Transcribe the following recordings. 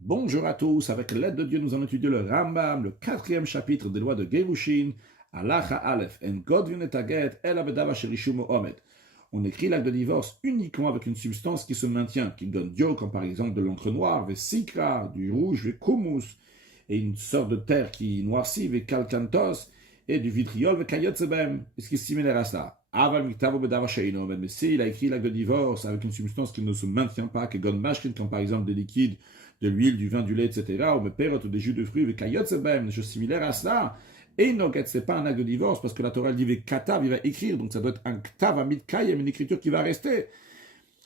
Bonjour à tous, avec l'aide de Dieu, nous allons étudier le Rambam, le 4e chapitre des lois de Gerushin, Halacha Aleph, En Godvin et Taget, El Abedava Sherishu Omed. On écrit l'acte de divorce uniquement avec une substance qui se maintient, qui donne Dieu, comme par exemple de l'encre noire, Vesikra, du rouge, Vekumus, et une sorte de terre qui noircit, Vekalkantos, et du vitriol, Vekayotzebem, et ce qui est similaire à cela. Aval Miktavo Bedava Sheino Omed, mais s'il a écrit l'acte de divorce avec une substance qui ne se maintient pas, qui donne Mashkin, comme par exemple des liquides, de l'huile, du vin, du lait, etc., ou me perot ou des jus de fruits, avec kayotzebem, des choses similaires à cela. Et noget, c'est pas un acte de divorce, parce que la Torah dit avec katav, il va écrire, donc ça doit être un ktav, amit kayem, une écriture qui va rester.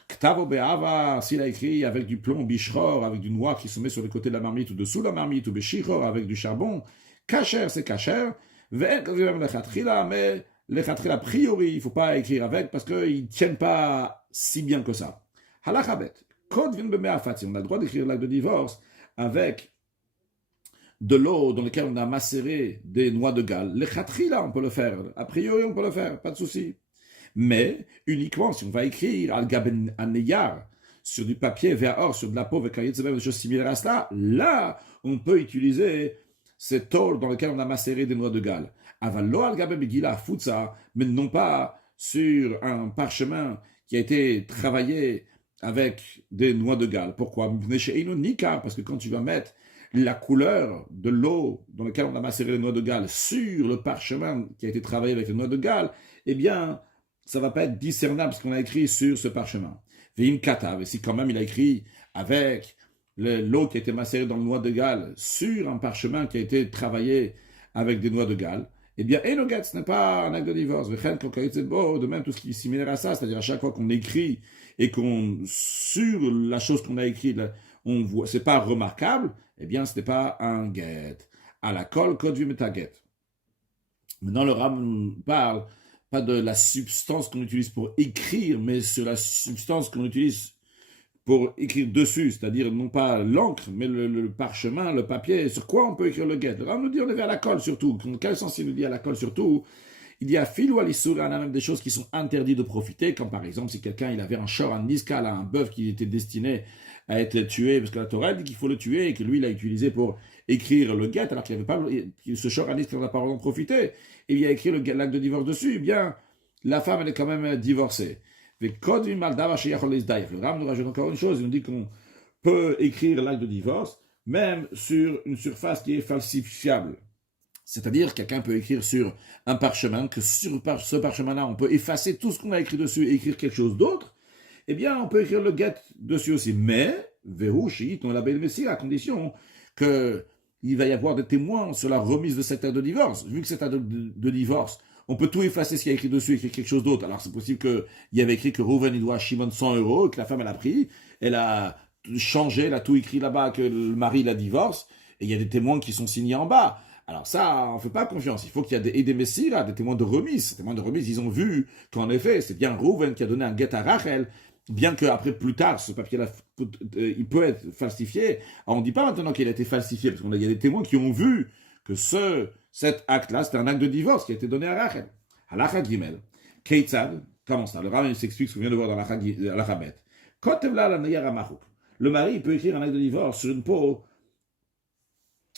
Ktavo be'ava, s'il a écrit avec du plomb, bishror, avec du noir qui se met sur le côté de la marmite ou dessous la marmite, ou beshiror, avec du charbon, kacher, c'est kacher, ve'en kavim lechatchila, mais lechatchila, a priori, il ne faut pas écrire avec, parce qu'ils ne tiennent pas si bien que ça. Halachabet. On a le droit d'écrire l'acte de divorce avec de l'eau dans laquelle on a macéré des noix de Galles. Les khatri, là, on peut le faire. A priori, on peut le faire, pas de souci. Mais uniquement si on va écrire al-gaben an-neyar sur du papier vers or, sur de la peau, avec des choses similaires à cela, là, on peut utiliser ces tôles dans lesquelles on a macéré des noix de Galles. Avalo al-gaben begila futsa, mais non pas sur un parchemin qui a été travaillé avec des noix de Galles. Pourquoi? Parce que quand tu vas mettre la couleur de l'eau dans laquelle on a macéré les noix de Galles sur le parchemin qui a été travaillé avec les noix de Galles, eh bien, ça ne va pas être discernable ce qu'on a écrit sur ce parchemin. Veim katav, et si quand même il a écrit avec l'eau qui a été macérée dans les noix de Galles sur un parchemin qui a été travaillé avec des noix de Galles, eh bien, Enoget, ce n'est pas un acte de divorce. De même, tout ce qui est similaire à ça, c'est-à-dire à chaque fois qu'on écrit et qu'on, sur la chose qu'on a écrite, on voit, c'est pas remarquable, eh bien, ce n'est pas un get. À la colle, code du metaget. Maintenant, le Ram parle pas de la substance qu'on utilise pour écrire, mais sur la substance qu'on utilise pour écrire dessus, c'est-à-dire non pas l'encre, mais le parchemin, le papier, sur quoi on peut écrire le get. Le Ram nous dit on est vers la colle surtout. Dans quel sens il nous dit à la colle surtout? Il y a filou à l'issoura, même des choses qui sont interdites de profiter, comme par exemple si quelqu'un il avait un shor, un niskal, un bœuf qui était destiné à être tué, parce que la Torah dit qu'il faut le tuer, et que lui il l'a utilisé pour écrire le get, alors qu'il n'avait pas, ce shor, un niskal n'a pas vraiment profité, et il a écrit l'acte de divorce dessus, eh bien, la femme elle est quand même divorcée. Le Ram nous rajoute encore une chose, il nous dit qu'on peut écrire l'acte de divorce, même sur une surface qui est falsifiable. C'est-à-dire, quelqu'un peut écrire sur un parchemin, que sur ce parchemin-là, on peut effacer tout ce qu'on a écrit dessus et écrire quelque chose d'autre. Eh bien, on peut écrire le get dessus aussi. Mais, Verouchi, on l'a bénéficié à condition qu'il va y avoir des témoins sur la remise de cet acte de divorce. Vu que cet acte de divorce, on peut tout effacer ce qu'il y a écrit dessus et écrire quelque chose d'autre. Alors, c'est possible qu'il y avait écrit que Rouven, il doit à Shimon 100 euros, que la femme, elle a pris, elle a changé, elle a tout écrit là-bas, que le mari la divorce, et il y a des témoins qui sont signés en bas. Alors ça, on ne fait pas confiance. Il faut qu'il y ait des messiras, des témoins de remise. Ces témoins de remise, ils ont vu qu'en effet, c'est bien Rouven qui a donné un guet à Rachel, bien qu'après, plus tard, ce papier-là, il peut être falsifié. Alors on ne dit pas maintenant qu'il a été falsifié, parce qu'il y a des témoins qui ont vu que cet acte-là, c'était un acte de divorce qui a été donné à Rachel. Halacha Gimel, Keitzad, comment ça? Le Rav s'explique ce qu'on vient de voir dans Halacha Bet. Kotevla la Neyar Amachouk. Le mari peut écrire un acte de divorce sur une peau,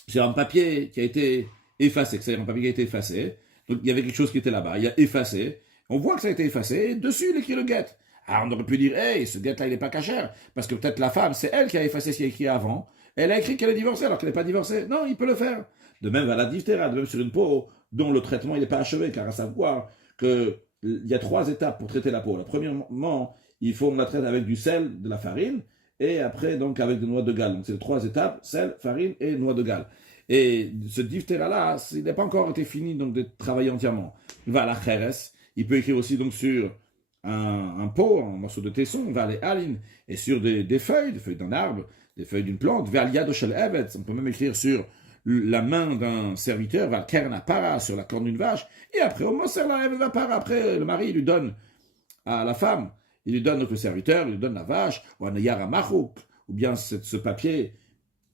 sur un papier qui a été effacé, c'est-à-dire un papier qui a été effacé, donc il y avait quelque chose qui était là-bas, il a effacé, on voit que ça a été effacé, et dessus il écrit le get. Alors on aurait pu dire, hey, ce get-là il n'est pas cachère, parce que peut-être la femme, c'est elle qui a effacé ce qu'il a écrit avant, elle a écrit qu'elle est divorcée alors qu'elle n'est pas divorcée. Non, il peut le faire. De même, à la diphtéra, de même sur une peau dont le traitement n'est pas achevé, car à savoir qu'il y a 3 étapes pour traiter la peau. Premièrement, il faut qu'on la traite avec du sel, de la farine, et après, donc, avec des noix de Galles. Donc, c'est 3 étapes, sel, farine et noix de Galles. Et ce diphtéra-là, il n'a pas encore été fini, donc, de travailler entièrement. Il va à la cheres, il peut écrire aussi, donc, sur un pot, un morceau de tesson, va aller aline, et sur des feuilles d'un arbre, des feuilles d'une plante, va al shel evet, on peut même écrire sur la main d'un serviteur, va kerna para, sur la corne d'une vache, et après, au moser la evet va para, après, le mari, il lui donne à la femme, il lui donne le serviteur, il lui donne la vache, ou un yara machouk, ou bien ce papier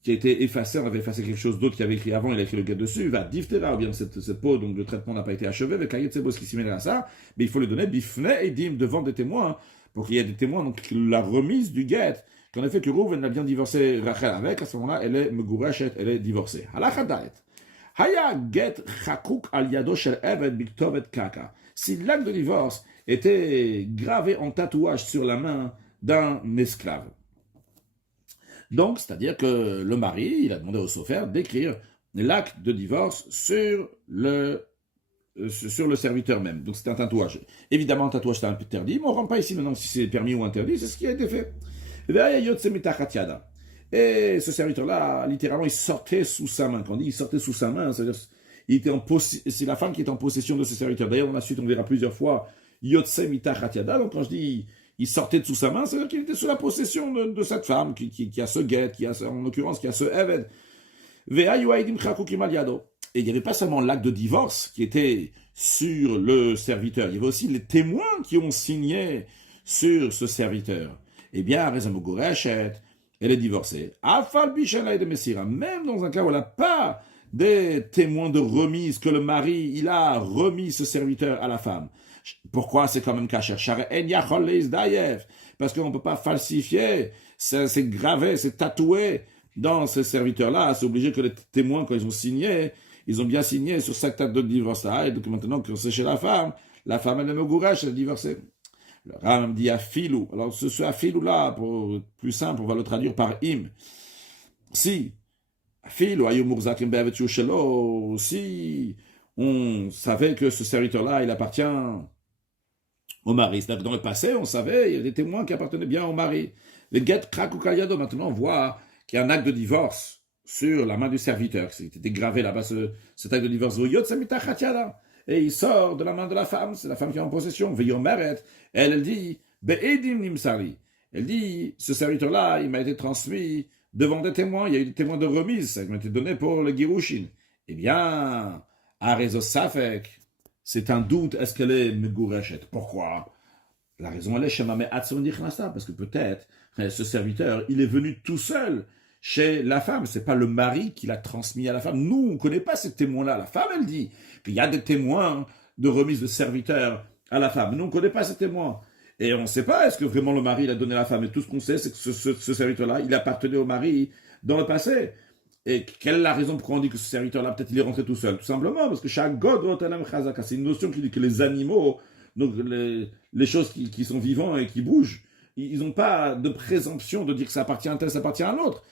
qui a été effacé, on avait effacé quelque chose d'autre qu'il avait écrit avant, il a écrit le get dessus, il va diphtéra, ou bien cette peau, donc le traitement n'a pas été achevé, avec ayet sebos qui s'y mêle à ça, mais il faut le donner bifne et dim devant des témoins, pour qu'il y ait des témoins, donc la remise du get, qu'en effet, que Rouven a bien divorcé Rachel avec, à ce moment-là, elle est Megureshet, elle est divorcée. Halakha dalet. Haya get chakuk al yado shel eved biktovet kaka. Si l'acte de divorce était gravé en tatouage sur la main d'un esclave. Donc, c'est-à-dire que le mari, il a demandé au sofer d'écrire l'acte de divorce sur le serviteur même. Donc, c'est un tatouage. Évidemment, un tatouage, c'est interdit, mais on ne rentre pas ici maintenant si c'est permis ou interdit, c'est ce qui a été fait. Et ce serviteur-là, littéralement, il sortait sous sa main. Quand on dit il sortait sous sa main, c'est-à-dire c'est la femme qui est en possession de ce serviteur. D'ailleurs, dans la suite, on verra plusieurs fois Yotse mitachat yada. Donc, quand je dis il sortait de sous sa main, c'est-à-dire qu'il était sous la possession de cette femme qui a ce guet, en l'occurrence, qui a ce eved. Et il n'y avait pas seulement l'acte de divorce qui était sur le serviteur, il y avait aussi les témoins qui ont signé sur ce serviteur. Eh bien, Reza Mogoreshet, elle est divorcée. Afal Bishana et de Messira, même dans un cas où elle n'a pas des témoins de remise, que le mari, il a remis ce serviteur à la femme. Pourquoi c'est quand même caché? Parce qu'on ne peut pas falsifier, c'est gravé, c'est tatoué dans ce serviteur-là. C'est obligé que les témoins, quand ils ont signé, ils ont bien signé sur cette date de divorce-là. Et donc maintenant, quand c'est chez la femme, elle est Megourash, elle est divorcée. Le Ram dit afilou. Alors ce afilou-là, pour plus simple, on va le traduire par im. Si afilou ayumurzakim be'avetchu shelo, si on savait que ce serviteur-là, il appartient au mari. C'est-à-dire que dans le passé, on savait, il y a des témoins qui appartenaient bien au mari. Les get krak ou kalyado, maintenant on voit qu'il y a un acte de divorce sur la main du serviteur, c'était gravé là-bas, cet acte de divorce. Et il sort de la main de la femme, c'est la femme qui est en possession. Elle dit, elle dit, ce serviteur-là, il m'a été transmis devant des témoins, il y a eu des témoins de remise, ça m'a été donné pour le Girushin. Eh bien, Arezo Safek, c'est un doute, est-ce qu'elle est Megureshet? Pourquoi? La raison, elle est Shemame Atson Dichnasa, parce que peut-être, ce serviteur, il est venu tout seul chez la femme, c'est pas le mari qui l'a transmis à la femme. Nous, on ne connaît pas ces témoins-là. La femme, elle dit qu'il y a des témoins de remise de serviteurs à la femme. Nous, on ne connaît pas ces témoins. Et on ne sait pas, est-ce que vraiment le mari l'a donné à la femme? Et tout ce qu'on sait, c'est que ce serviteur-là, il appartenait au mari dans le passé. Et quelle est la raison pour on dit que ce serviteur-là, peut-être il est rentré tout seul? Tout simplement parce que chaque god, c'est une notion qui dit que les animaux, donc les choses qui sont vivants et qui bougent, ils n'ont pas de présomption de dire que ça appartient à un tel, ça appartient à un autre.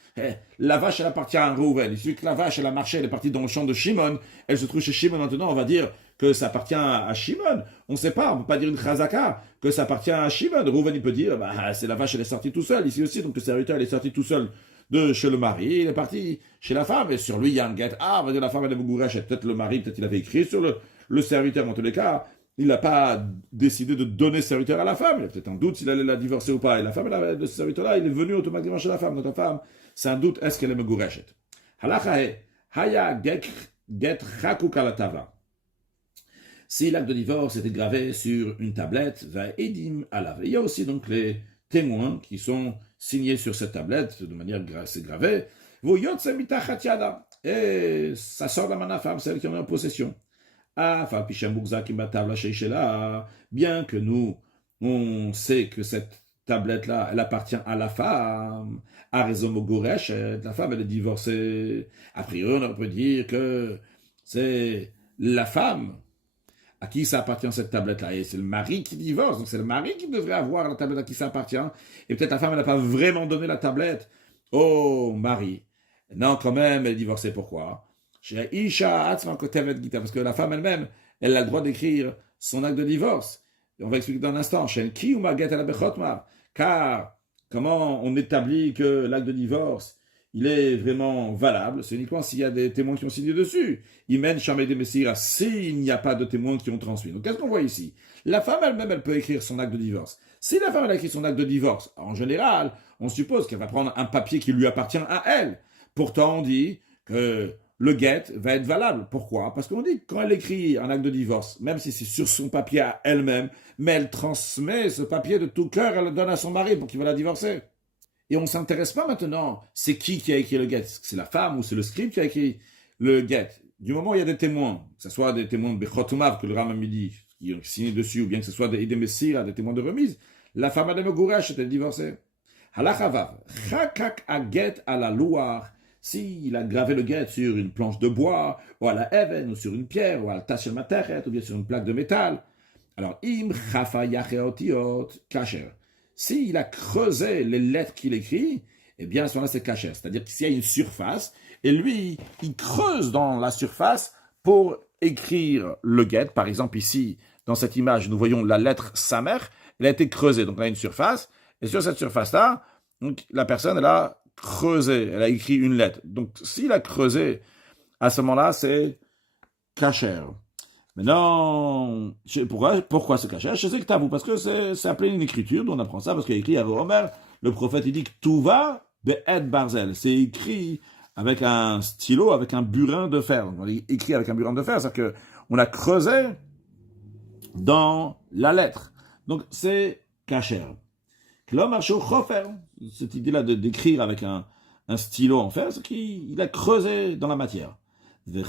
La vache, elle appartient à un Reuven. Il suffit que la vache, elle a marché, elle est partie dans le champ de Shimon, elle se trouve chez Shimon maintenant, on va dire que ça appartient à Shimon. On ne sait pas, on ne peut pas dire une chazaka que ça appartient à Shimon. Reuven, il peut dire, c'est la vache, elle est sortie tout seul. Ici aussi, donc le serviteur, il est sorti tout seul de chez le mari, il est parti chez la femme, et sur lui, il y a un guet. On va dire la femme, elle est Mougouresh, peut-être le mari, peut-être il avait écrit sur le serviteur, en tous les cas. Il n'a pas décidé de donner ce serviteur à la femme. Il a peut-être un doute s'il allait la divorcer ou pas. Et la femme, de ce serviteur-là, il est venu automatiquement chez la femme. Notre femme, c'est un doute, est-ce qu'elle est Megureshet? Halachae, haya get chakuk alatava. Si l'acte de divorce était gravé sur une tablette, va edim alav. Il y a aussi donc les témoins qui sont signés sur cette tablette, de manière c'est gravé. Et ça sort de la main de la femme, celle qui en est en possession. Bien que nous, on sait que cette tablette-là, elle appartient à la femme, à raison Mogoresh, la femme, elle est divorcée. A priori, on peut dire que c'est la femme à qui ça appartient cette tablette-là. Et c'est le mari qui divorce, donc c'est le mari qui devrait avoir la tablette à qui ça appartient. Et peut-être la femme, elle n'a pas vraiment donné la tablette au mari. Non, quand même, elle est divorcée. Pourquoi? Parce que la femme elle-même, elle a le droit d'écrire son acte de divorce. Et on va expliquer dans un instant. Car comment on établit que l'acte de divorce, il est vraiment valable? C'est uniquement s'il y a des témoins qui ont signé dessus. Imen Shamay de Messira, s'il n'y a pas de témoins qui ont transmis. Donc qu'est-ce qu'on voit ici? La femme elle-même, elle peut écrire son acte de divorce. Si la femme elle a écrit son acte de divorce, en général, on suppose qu'elle va prendre un papier qui lui appartient à elle. Pourtant, on dit que le get va être valable. Pourquoi? Parce qu'on dit que quand elle écrit un acte de divorce, même si c'est sur son papier à elle-même, mais elle transmet ce papier de tout cœur, elle le donne à son mari pour qu'il va la divorcer. Et on ne s'intéresse pas maintenant, c'est qui a écrit le get? C'est la femme ou c'est le scribe qui a écrit le get? Du moment où il y a des témoins, que ce soit des témoins de Bechotumav, que le Rambam dit, qui ont signé dessus, ou bien que ce soit des Messira, des témoins de remise, la femme a des Megourash, était divorcée. Halacha vav. Chakak aget à la louar. S'il a gravé le get sur une planche de bois, ou à la even, ou sur une pierre, ou à la tachel materet, ou bien sur une plaque de métal. Alors, im chafa yacheotiot kasher. S'il a creusé les lettres qu'il écrit, eh bien, à ce moment-là, c'est kasher. C'est-à-dire qu'il y a une surface, et lui, il creuse dans la surface pour écrire le get. Par exemple, ici, dans cette image, nous voyons la lettre samer, elle a été creusée. Donc, on a une surface, et sur cette surface-là, donc, la personne, elle a creusé, elle a écrit une lettre. Donc, s'il a creusé, à ce moment-là, c'est kasher. Maintenant, pourquoi c'est kasher? Je sais que t'as vous, parce que c'est appelé une écriture, dont on apprend ça, parce qu'il y a écrit à Omer, le prophète, il dit que tout va be'ed barzel. C'est écrit avec un stylo, avec un burin de fer. Donc, on dit écrit avec un burin de fer, c'est-à-dire qu'on a creusé dans la lettre. Donc, c'est kasher. Cette idée-là d'écrire avec un stylo en fer, c'est qu'il a creusé dans la matière. De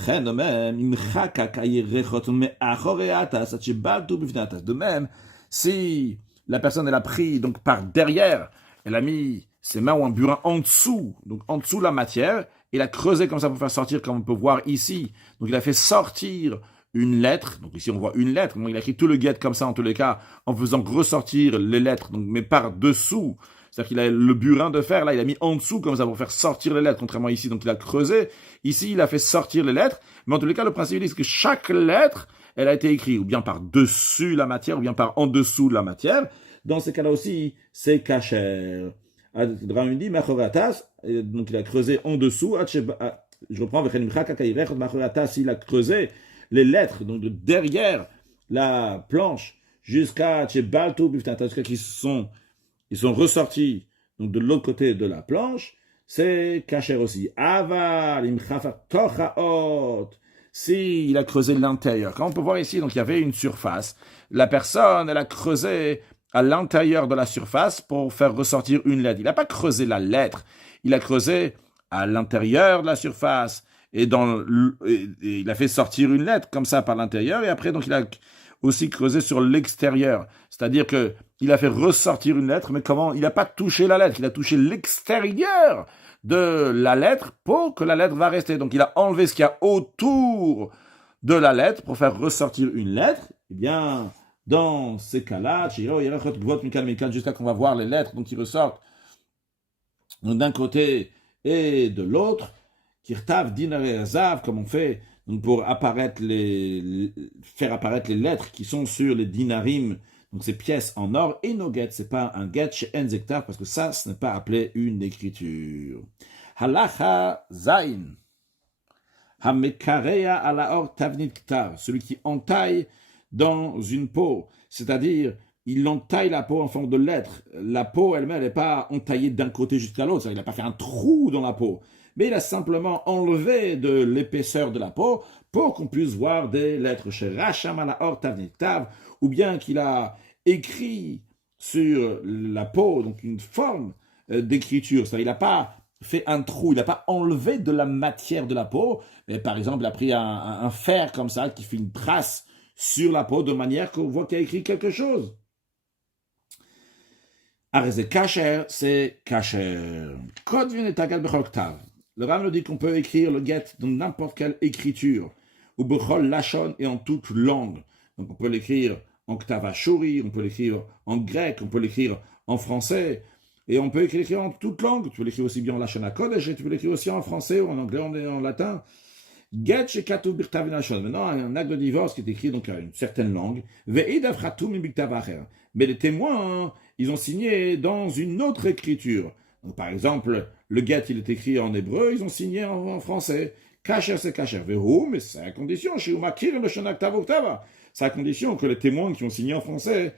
même, si la personne elle a pris donc par derrière, elle a mis ses mains ou un burin en dessous, donc en dessous de la matière, il a creusé comme ça pour faire sortir, comme on peut voir ici. Donc il a fait sortir une lettre, donc ici on voit une lettre, donc il a écrit tout le get comme ça en tous les cas, en faisant ressortir les lettres, donc mais par dessous, c'est-à-dire qu'il a le burin de fer, là il a mis en dessous comme ça pour faire sortir les lettres, contrairement ici, donc il a creusé, ici il a fait sortir les lettres, mais en tous les cas le principe c'est que chaque lettre, elle a été écrite ou bien par dessus la matière, ou bien par en dessous de la matière, dans ces cas-là aussi, c'est kasher. Drame dit, donc il a creusé en dessous, je reprends, il a creusé les lettres, donc de derrière la planche jusqu'à qu'ils sont ressortis donc de l'autre côté de la planche, c'est kasher aussi. Aval imchafa tochaot. Si il a creusé l'intérieur, quand on peut voir ici, donc il y avait une surface. La personne, elle a creusé à l'intérieur de la surface pour faire ressortir une lettre. Il n'a pas creusé la lettre, il a creusé à l'intérieur de la surface. Et il a fait sortir une lettre comme ça par l'intérieur, et après donc il a aussi creusé sur l'extérieur. C'est-à-dire que il a fait ressortir une lettre, mais comment? Il n'a pas touché la lettre, il a touché l'extérieur de la lettre pour que la lettre va rester. Donc il a enlevé ce qu'il y a autour de la lettre pour faire ressortir une lettre. Eh bien, dans ces cas-là, jusqu'à qu'on va voir les lettres dont ils ressortent d'un côté et de l'autre, Kirtav, Dinar et Azav, comme on fait donc pour faire apparaître les lettres qui sont sur les dinarim, donc ces pièces en or, et no get, c'est pas un get chez Enzektav, parce que ça, ce n'est pas appelé une écriture. Halacha Zain. Hamekareya ala or tavnit ktav, celui qui entaille dans une peau, c'est-à-dire il entaille la peau en forme de lettre. La peau elle-même, elle n'est pas entaillée d'un côté jusqu'à l'autre, il n'a pas fait un trou dans la peau, mais il a simplement enlevé de l'épaisseur de la peau pour qu'on puisse voir des lettres chez Racham ala or tavnit ktav, ou bien qu'il a écrit sur la peau, donc une forme d'écriture, c'est-à-dire il n'a pas fait un trou, il n'a pas enlevé de la matière de la peau, mais par exemple, il a pris un fer comme ça, qui fait une trace sur la peau, de manière qu'on voit qu'il a écrit quelque chose. Arrêtez kasher, c'est kasher. Code vient tagal bechoktav. Le Ram nous dit qu'on peut écrire le get dans n'importe quelle écriture, ou bechol lachon et en toute langue. Donc on peut l'écrire en ktav ashuri, on peut l'écrire en grec, on peut l'écrire en français, et on peut l'écrire en toute langue. Tu peux l'écrire aussi bien en lachon hakodesh, et tu peux l'écrire aussi en français, ou en anglais, en latin. Get shekatu b'ktav lachon. Maintenant, un acte de divorce qui est écrit donc à une certaine langue. Ve'idav chatum b'ktav acher. Mais les témoins, ils ont signé dans une autre écriture. Donc, par exemple, le get, il est écrit en hébreu, ils ont signé en français. Kasher, c'est kasher. Vehu, mais c'est à condition. Shiumakir lachon ktav uktava. C'est à condition que les témoins qui ont signé en français,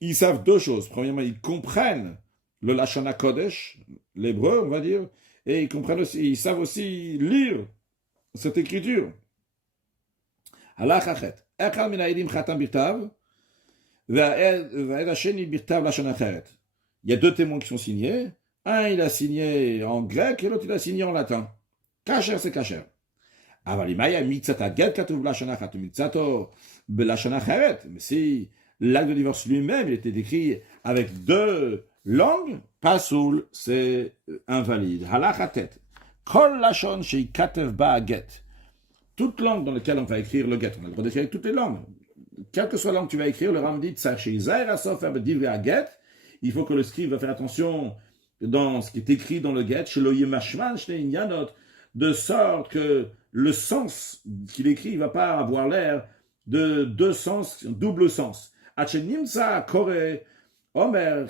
ils savent deux choses. Premièrement, ils comprennent le lachon hakodesh, l'hébreu, on va dire, et ils savent aussi lire cette écriture. Halachachet. Echal min ha'edim chatam birtav, ve'ed hasheni birtav lashon acheret. Il y a deux témoins qui sont signés. Un, il a signé en grec, et l'autre, il a signé en latin. Kasher, c'est kasher. Aval imaya mitzat haget katuv lashon achet, mitzato belashon acheret. Mais si l'acte de divorce lui-même, il était écrit avec deux Langue, pasoul, c'est invalide. Halachatet. Kol lashon sheikatev ba get. Toute langue dans laquelle on va écrire le get, on a le droit d'écrire avec toutes les langues. Quelle que soit la langue que tu vas écrire, le Ram dit, il faut que le scribe va faire attention dans ce qui est écrit dans le get, de sorte que le sens qu'il écrit ne va pas avoir l'air de deux sens, double sens. Achenimsa kore Omer,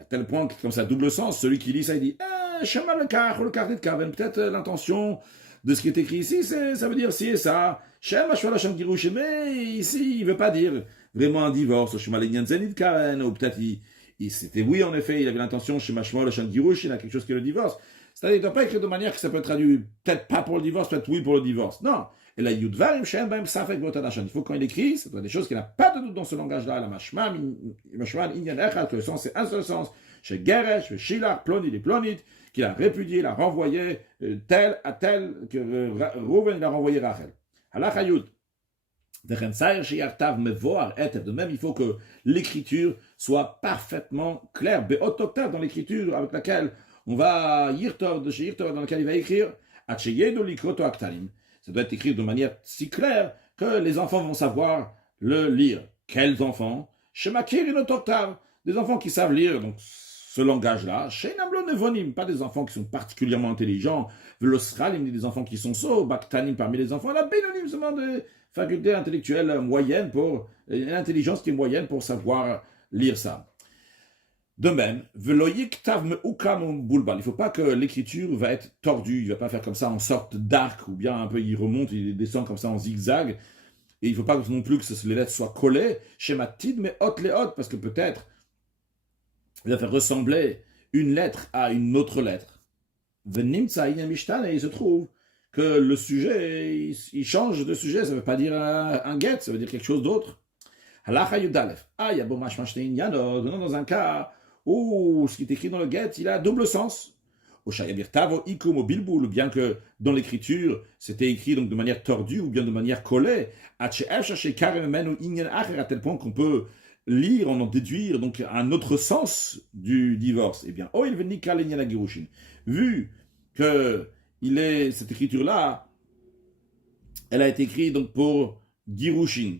à tel point que comme ça, double sens, celui qui lit ça, il dit Shema le kach, le kach kaven. Peut-être l'intention de ce qui est écrit ici, ça veut dire ci et ça. Shema shvala shem girush, mais ici, il ne veut pas dire vraiment un divorce. Shema l'ignan zenit kaven, ou peut-être c'était oui, en effet, il avait l'intention, Shema shvala shem girush, il a quelque chose qui est le divorce. C'est-à-dire, il ne doit pas écrire de manière que ça peut être traduit, peut-être pas pour le divorce, peut-être oui pour le divorce. Non. Et la yudvarim shem baim safek botadashan. Il faut quand il écrit, ça doit être des choses qui n'a pas de doute dans ce langage-là. La mashman inyan echad, que le sens c'est un seul sens. Chez Geresh, chez Shilach, Plonit et Plonit, qu'il a répudié, il a renvoyé tel à tel, que Rouven il a renvoyé Rachel. Halach hayud. De même, il faut que l'écriture soit parfaitement claire. Be'otoktav, dans l'écriture avec laquelle on va Yirtov, de chez Yirtov, dans laquelle il va écrire. Atcheyedo likroto aktalim. Ça doit être écrit de manière si claire que les enfants vont savoir le lire. Quels enfants? Shemakir inotoktav. Des enfants qui savent lire donc ce langage-là. Sheinamlo nevonim. Pas des enfants qui sont particulièrement intelligents. Velosralim, des enfants qui sont sots. Baktanim parmi les enfants. La bénonim, seulement des facultés intellectuelles moyennes pour une intelligence qui est moyenne pour savoir lire ça. De même, il ne faut pas que l'écriture va être tordue, il ne va pas faire comme ça en sorte d'arc, ou bien un peu il remonte, il descend comme ça en zigzag, et il ne faut pas non plus que les lettres soient collées, schématide, mais hot les hot, parce que peut-être il va faire ressembler une lettre à une autre lettre. Et il se trouve que le sujet, il change de sujet, ça ne veut pas dire un get, ça veut dire quelque chose d'autre. Halacha yudalef. Il y a dans un cas où ce qui est écrit dans le get, il a double sens. Ou bien que dans l'écriture, c'était écrit donc de manière tordue ou bien de manière collée, à tel point qu'on peut lire, en déduire donc un autre sens du divorce. Eh bien, vu que cette écriture-là, elle a été écrite donc pour Girushin,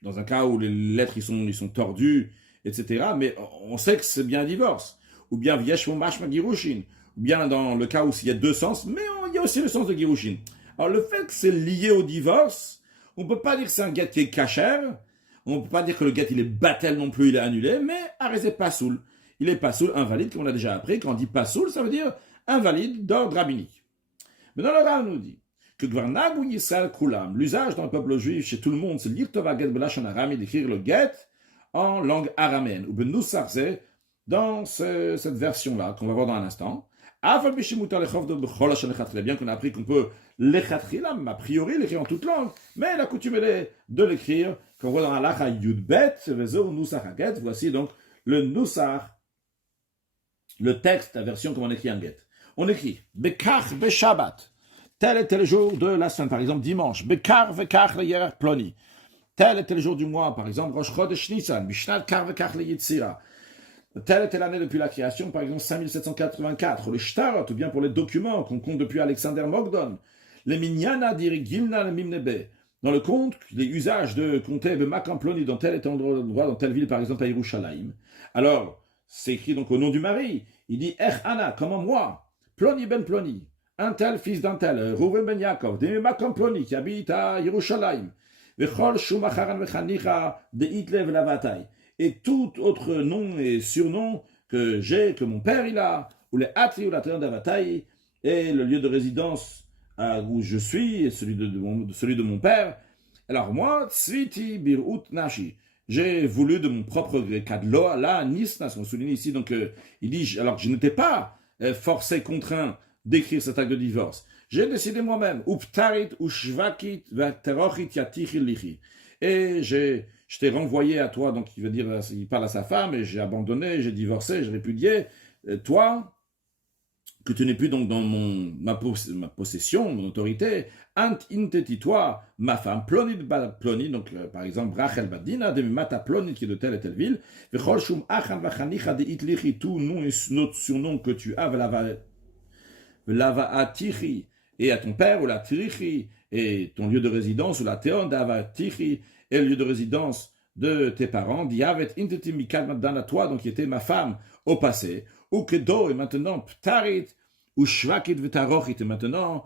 dans un cas où les lettres ils sont tordues, etc. Mais on sait que c'est bien un divorce. Ou bien Vieshmo Mashma Girushin. Ou bien dans le cas où il y a deux sens, mais il y a aussi le sens de Girushin. Alors le fait que c'est lié au divorce, on ne peut pas dire que c'est un get qui est kasher, on ne peut pas dire que le get il est battel non plus, il est annulé, mais arrêtez pasoul. Il est pasoul, invalide, comme on a déjà appris. Quand on dit pasoul, ça veut dire invalide d'ordre rabbinique. Mais dans le Rav nous dit que Gvarnagu Yisrael Kulam, l'usage dans le peuple juif, chez tout le monde, c'est lire Tova Get Belashon Arami, d'écrire le get en langue araméenne, ou Benoussarze, dans cette version-là, qu'on va voir dans un instant. Bien qu'on a appris qu'on peut l'échatrilam, a priori l'écrire en toute langue, mais la coutume est de l'écrire, qu'on voit dans Halacha Yudbet, Vezor Noussach Haget, voici donc le Noussach, le texte, la version comme on écrit en get. On écrit Bekach Beshabbat, tel et tel jour de la semaine, par exemple dimanche, Bekar Vekach Leyer Ploni, tel et tel jour du mois, par exemple Rosh Chodesh Nissan, Mishnat Kar Vekach Leyitzira, telle et telle année depuis la création, par exemple 5784, les Shtarot, ou bien pour les documents qu'on compte depuis Alexander Mogdon, les Minyana Diri Gilna le Mimnebe, dans le compte, les usages de compter Makam Ploni dans tel et tel endroit, dans telle ville, par exemple à Yerushalayim. Alors, c'est écrit donc au nom du mari, il dit Anna, comment moi, Ploni ben Ploni, un tel fils d'un tel, Rouven ben Yaakov, de Makam Ploni, qui habite à Yerushalayim, Vechol Shumacharan Vechanicha de Hitlev Lavatai. Et tout autre nom et surnom que j'ai, que mon père il a, ou les Atri ou la Terre d'Avatai, et le lieu de résidence où je suis, et celui de mon père. Alors moi, Tzviti Birut Nashi, j'ai voulu de mon propre gré, Kadlo, là, Nisnas, on souligne ici, donc il dit, alors je n'étais pas forcé, contraint d'écrire cet acte de divorce. J'ai décidé moi-même, Uptarit, Ushvakit, Vaterochit, Yatichi Lichi. Et je t'ai renvoyé à toi, donc il veut dire, il parle à sa femme, et j'ai abandonné, j'ai divorcé, j'ai répudié. Toi, que tu n'es plus donc dans ma possession, mon autorité, ant inteti, toi, ma femme, plonit plonit, donc par exemple, Rachel Badina, de mata plonit, qui est de telle et telle ville, vechol shum achan vachanicha de itlichi, tout nom et notre surnom que tu as, velava atichi, et à ton père, ou la tirichi, et ton lieu de résidence, ou la théon d'ava tichi, et le lieu de résidence de tes parents, diavet inteti mikad madana, toi, donc qui était ma femme au passé, ou kedo, et maintenant, ptarit, ou shvakit v'tarochit, et maintenant,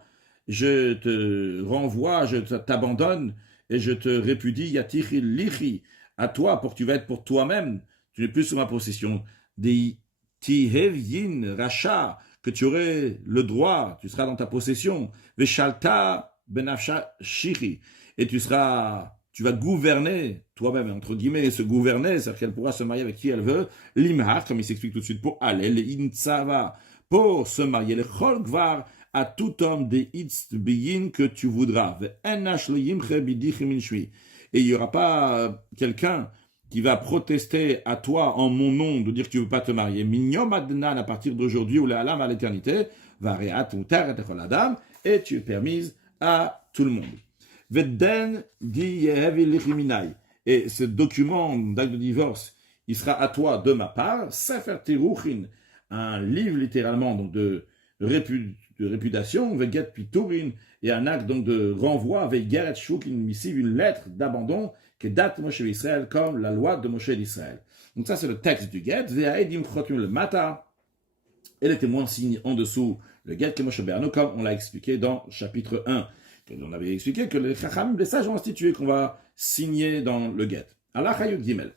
je te renvoie, je t'abandonne, et je te répudie, yatichi lichi, à toi, pour que tu vas être pour toi-même, tu n'es plus sous ma possession, des tihevyin racha, que tu aurais le droit, tu seras dans ta possession, veshalta benafsha shiri, et tu vas gouverner toi-même, entre guillemets, se gouverner, c'est-à-dire qu'elle pourra se marier avec qui elle veut, l'imhar, comme il s'explique tout de suite, pour aller, les intsava, pour se marier, le cholgvar, à tout homme des itzbiyin que tu voudras. Et il n'y aura pas quelqu'un qui va protester à toi en mon nom de dire que tu ne veux pas te marier. Minyom adnan, à partir d'aujourd'hui, ou l'alam à l'éternité, variat ou ter et tu es permise à tout le monde. Vedden di yehevi lichiminai. Et ce document d'acte de divorce, il sera à toi de ma part, Sefer Tiruchin, un livre littéralement donc de répudiation, Veget Piturin, et un acte donc de renvoi, Vegeret Shukin missive, une lettre d'abandon, que date Moshe d'Israël comme la loi de Moshe d'Israël. Donc ça c'est le texte du Get, Ve'aedim Chotum le Mata, et les témoins signent en dessous le Get que Moshe Berno, comme on l'a expliqué dans chapitre 1. On avait expliqué que les Chacham, les sages ont institué qu'on va signer dans le Get. Allah Chayut Gimel.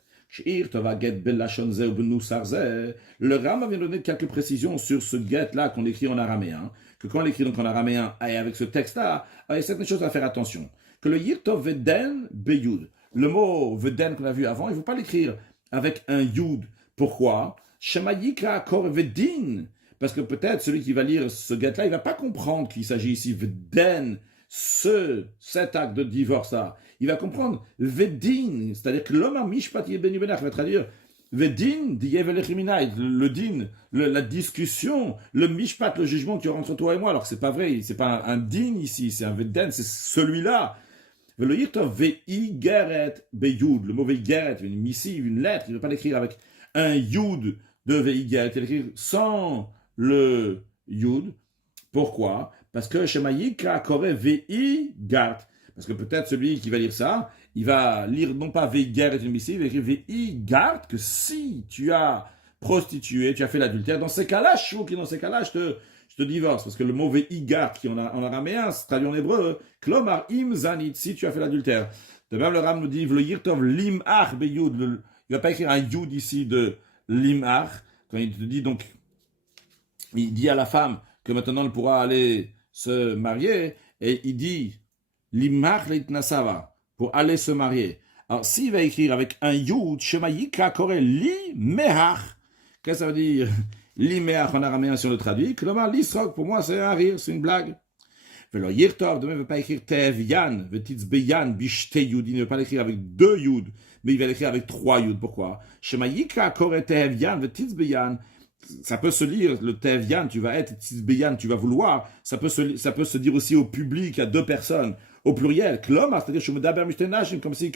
Le Ram vient donner quelques précisions sur ce get-là qu'on écrit en araméen, que quand on l'écrit donc en araméen et avec ce texte-là, il y a certaines choses à faire attention. Que le Yirtov Veden Beyud, le mot Veden qu'on a vu avant, il ne faut pas l'écrire avec un Yud. Pourquoi? Shemayika Kor Vedin. Parce que peut-être celui qui va lire ce get-là, il ne va pas comprendre qu'il s'agit ici Veden, cet acte de divorce-là. Il va comprendre Vedin, c'est-à-dire que l'homme a mishpat yebeni benach, va traduire Vedin diyevelechimina, le din, la discussion, le mishpat, le jugement qui y aura entre toi et moi. Alors que c'est pas vrai, c'est pas un din ici, c'est un Vedin, c'est celui-là. Le yirtov ve'igeret beyud, le mot ve'igeret, une missive, une lettre, il ne veut pas l'écrire avec un yud de ve'igeret, il l'écrire sans le yud. Pourquoi? Parce que Shemayika Kore ve'igart. Parce que peut-être celui qui va lire ça, il va lire non pas Veigar et une missive, il va écrire Veigar, que si tu as prostitué, tu as fait l'adultère, dans ces cas-là, je te divorce. Parce que le mot Veigar, qui en araméen, se traduit en hébreu, Klomar im zanit, si tu as fait l'adultère. De même, le Ram nous dit, le yirtov limach beyud, il ne va pas écrire un yud ici de limach, quand il te dit donc, il dit à la femme que maintenant elle pourra aller se marier, et il dit, Limach leitnasava, pour aller se marier. Alors, s'il va écrire avec un yud, shemayika kore li mehach. Qu'est-ce que ça veut dire? Li mehach en araméen, si on le traduit. Klomar, l'isrok, pour moi, c'est un rire, c'est une blague. Velo yirtov, de même, il ne veut pas écrire tev yan, vetitz beyan, bishte yud. Il ne veut pas l'écrire avec 2 yud, mais il va l'écrire avec 3 yud. Pourquoi? Shemayika kore tev yan, vetitz beyan. Ça peut se lire, le tevian, tu vas être, tzbeyan, tu vas vouloir. Ça peut se dire aussi au public, à 2 personnes, au pluriel. Klom, c'est-à-dire, je me daber mishtenashim, comme si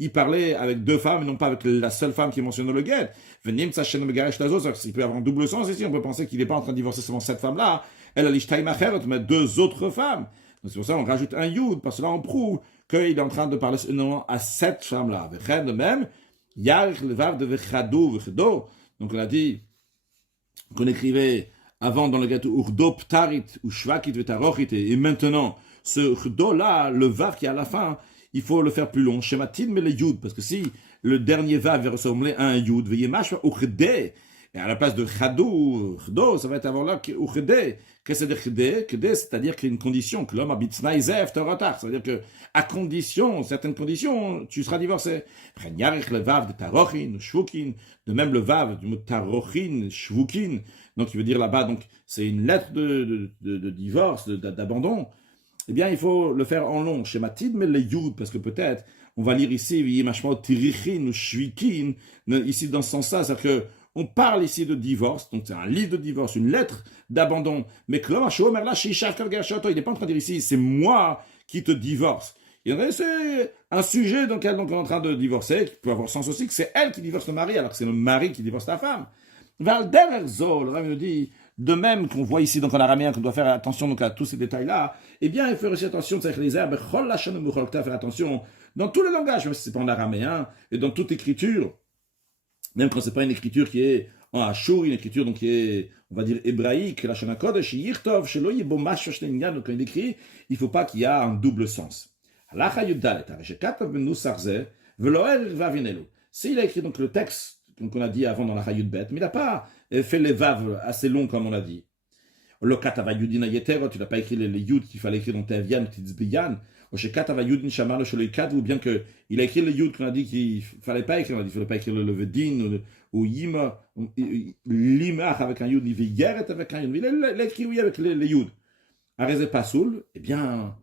il parlait avec 2 femmes, et non pas avec la seule femme qui est mentionnée dans le guet. Venim tsachen megaresh tazo, il peut avoir un double sens ici. On peut penser qu'il n'est pas en train de divorcer seulement cette femme-là. Elle a l'ishtaim acheret, mais 2 autres femmes. Donc c'est pour ça qu'on rajoute un yud, parce que là, on prouve qu'il est en train de parler non à cette femme-là. Vechen de même, yarich levav de vechadou, vechedo. Donc on a dit, qu'on écrivait avant dans le gâteau Urdo Ptarit ou Shvakit Vetarochit, et maintenant, ce Urdo là, le Vav qui est à la fin, il faut le faire plus long. Shematin mais le Yud, parce que si le dernier Vav va ressembler à un Yud, Veyemash Urde, et à la place de Chadou, Urdo, ça va être avant là Urde. Qu'est-ce que c'est de Kede? C'est-à-dire qu'il y a une condition, que l'homme habite Snaizef, Toratar, c'est-à-dire que, à condition, certaines conditions, tu seras divorcé. Prenarich le Vav de Tarochin, Shvukin, de même le Vav du mot Tarochin, Shvukin, donc il veut dire là-bas, donc c'est une lettre de divorce, d'abandon. Eh bien, il faut le faire en long, schématide, mais les Yud, parce que peut-être, on va lire ici, Yimashmo Tirichin ou Shvikin, ici dans ce sens-là, c'est-à-dire que, on parle ici de divorce, donc c'est un livre de divorce, une lettre d'abandon. Mais il n'est pas en train de dire ici, c'est moi qui te divorce. C'est un sujet dans lequel donc, on est en train de divorcer, qui peut avoir sens aussi que c'est elle qui divorce le mari, alors que c'est le mari qui divorce la femme. Le Rav nous dit, de même qu'on voit ici donc en araméen qu'on doit faire attention donc à tous ces détails-là, eh bien il faut aussi attention, faire attention dans tous les langages, même si c'est pas en araméen, et dans toute écriture, même quand c'est pas une écriture qui est en Ashur, une écriture donc qui est, on va dire, hébraïque, la Shana Kodesh, Yirtov, Shelo Yibo Masho Shneinyan, donc quand il écrit, il faut pas qu'il y ait un double sens. S'il a écrit donc le texte qu'on a dit avant dans la Hayud Bet, mais il n'a pas fait les vaves assez longs comme on a dit. Le Katava Yudina Yeter, tu n'as pas écrit les Yud qu'il fallait écrire dans Tevian, Titzbiyan, ou chez Katava Yudin Shaman, chez le Kat, ou bien qu'il a écrit les Yud qu'on a dit qu'il ne fallait pas écrire, on a dit qu'il ne fallait pas écrire le Vedin, ou Yima, Limach avec un Yud, Yeret avec un Yud, il a écrit oui avec les Yud. Arezé Pasoul, eh bien,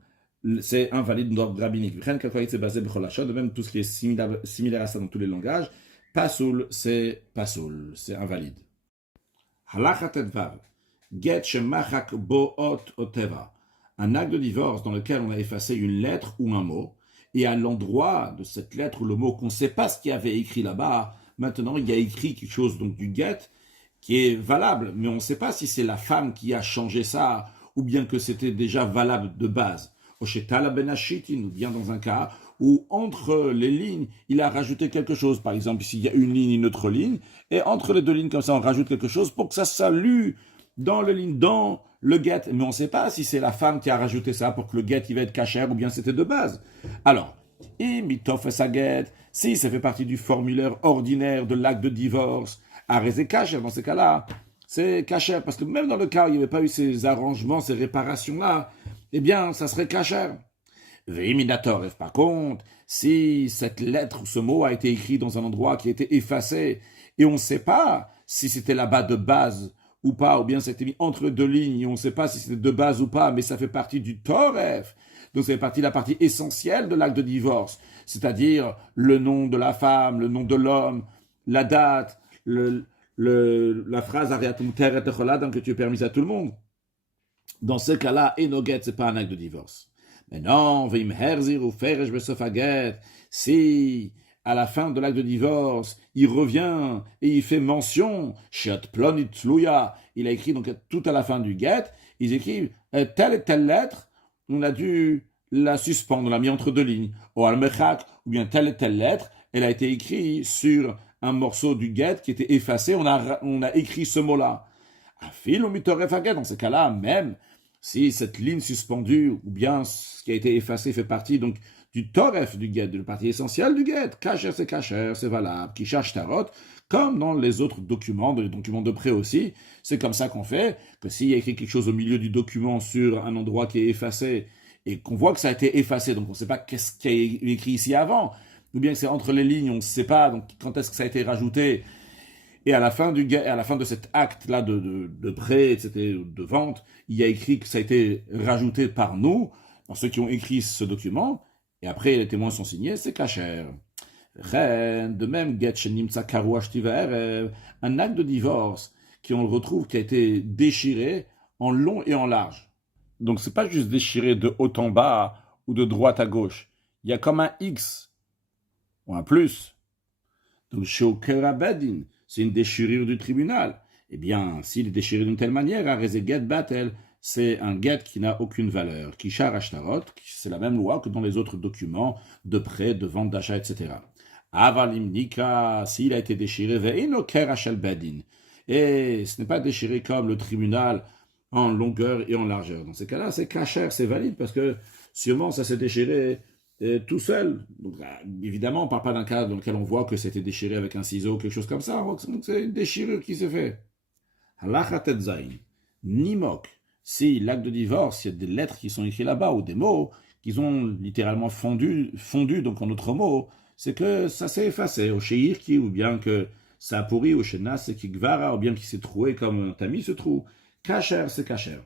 c'est invalide dans l'ordre rabbinique. De même, tout ce qui est similaire à ça dans tous les langages, Pasoul, c'est invalide. Halachat Vav. Get shemachak boot oteva. Un acte de divorce dans lequel on a effacé une lettre ou un mot, et à l'endroit de cette lettre ou le mot qu'on ne sait pas ce qu'il y avait écrit là-bas, maintenant il y a écrit quelque chose donc du get qui est valable, mais on ne sait pas si c'est la femme qui a changé ça ou bien que c'était déjà valable de base. Oshetala benashitin, ou bien dans un cas où entre les lignes, il a rajouté quelque chose. Par exemple, ici il y a une ligne, une autre ligne, et entre les deux lignes comme ça, on rajoute quelque chose pour que ça soit lu dans le get, mais on ne sait pas si c'est la femme qui a rajouté ça pour que le get il va être cachère ou bien c'était de base. Alors, imitof et sa get, si ça fait partie du formulaire ordinaire de l'acte de divorce, arrêtez cachère dans ces cas-là, c'est cachère, parce que même dans le cas où il n'y avait pas eu ces arrangements, ces réparations-là, eh bien, ça serait cachère. Veiminator, par contre, si cette lettre ou ce mot a été écrit dans un endroit qui a été effacé, et on ne sait pas si c'était là-bas de base, ou pas, ou bien c'était mis entre deux lignes, et on ne sait pas si c'était de base ou pas, mais ça fait partie du Toref. Donc ça fait partie de la partie essentielle de l'acte de divorce, c'est-à-dire le nom de la femme, le nom de l'homme, la date, la phrase Ariatum Teret Echoladam que tu es permise à tout le monde. Dans ce cas-là, Enoget, ce n'est pas un acte de divorce. Mais non, Vim Herzir ou Feresh Besofaget, si à la fin de l'acte de divorce, il revient et il fait mention, Shiat Plonit Tluya, il a écrit donc tout à la fin du get, ils écrivent telle et telle lettre, on a dû la suspendre, on l'a mis entre deux lignes, ou Al-Mechak, ou bien telle et telle lettre, elle a été écrite sur un morceau du get qui était effacé, on a écrit ce mot-là. Afil ou Mitorefaget, dans ce cas-là, même si cette ligne suspendue, ou bien ce qui a été effacé fait partie donc du toref du get, de la partie essentielle du get. Kacher, c'est valable. Kishash tarot, comme dans les autres documents, les documents de prêt aussi, c'est comme ça qu'on fait, que s'il y a écrit quelque chose au milieu du document sur un endroit qui est effacé, et qu'on voit que ça a été effacé, donc on ne sait pas qu'est-ce qui est écrit ici avant, ou bien que c'est entre les lignes, on ne sait pas donc quand est-ce que ça a été rajouté, et à la fin de cet acte-là de prêt, etc., de vente, il y a écrit que ça a été rajouté par nous, par ceux qui ont écrit ce document, et après les témoins sont signés, c'est kasher. De même, un acte de divorce on le retrouve qui a été déchiré en long et en large. Donc c'est pas juste déchiré de haut en bas ou de droite à gauche. Il y a comme un X ou un plus. Donc chez Okerabedin, c'est une déchirure du tribunal. Eh bien, s'il est déchiré d'une telle manière, à get batel, c'est un get qui n'a aucune valeur. Kishar ashtarot, c'est la même loi que dans les autres documents de prêt, de vente, d'achat, etc. Avalim nika, s'il a été déchiré, ve'ino kerashel bedin. Et ce n'est pas déchiré comme le tribunal en longueur et en largeur. Dans ces cas-là, c'est kasher, c'est valide, parce que sûrement ça s'est déchiré tout seul. Donc, évidemment, on ne parle pas d'un cas dans lequel on voit que c'était déchiré avec un ciseau ou quelque chose comme ça. Donc, c'est une déchirure qui s'est fait. Halachat etzayin. Nimok. Si l'acte de divorce, il y a des lettres qui sont écrites là-bas ou des mots qui ont littéralement fondu donc en autres mots, c'est que ça s'est effacé. Au sheirki, ou bien que ça a pourri, au shenas, c'est kigvara, ou bien qu'il s'est troué comme un tamis se trouve. Kacher, c'est kacher.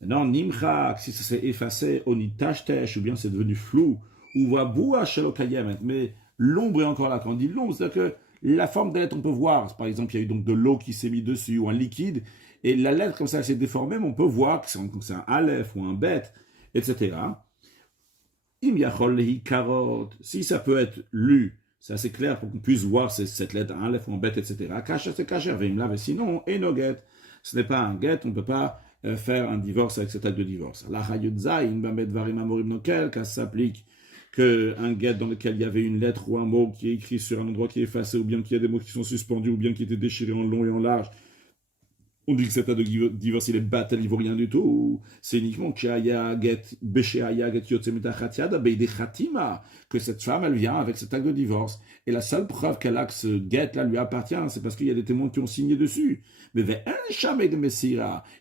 Maintenant, nimchak, si ça s'est effacé, onitachtesh, ou bien c'est devenu flou, ou waboua shalokayemet, mais l'ombre est encore là. Quand on dit l'ombre, c'est-à-dire que La forme de la lettre, on peut voir. Par exemple, il y a eu donc de l'eau qui s'est mis dessus ou un liquide. Et la lettre, comme ça, elle s'est déformée, mais on peut voir que c'est un aleph ou un bet, etc. Im yachol lehi karot. Si ça peut être lu, c'est assez clair pour qu'on puisse voir cette lettre, un aleph ou un bet, etc. Kasher, c'est kasher. Veimla, sinon, enoget. Ce n'est pas un get, on ne peut pas faire un divorce avec cet acte de divorce. La hayudzaïn, bamet varim amorim nokel, ça s'applique qu'un get dans lequel il y avait une lettre ou un mot qui est écrit sur un endroit qui est effacé, ou bien qu'il y a des mots qui sont suspendus, ou bien qui étaient déchirés en long et en large, on dit que cet acte de divorce, il est battel, il ne vaut rien du tout, ou c'est uniquement que cette femme, elle vient avec cet acte de divorce. Et la seule preuve qu'elle a que ce get-là lui appartient, c'est parce qu'il y a des témoins qui ont signé dessus. Mais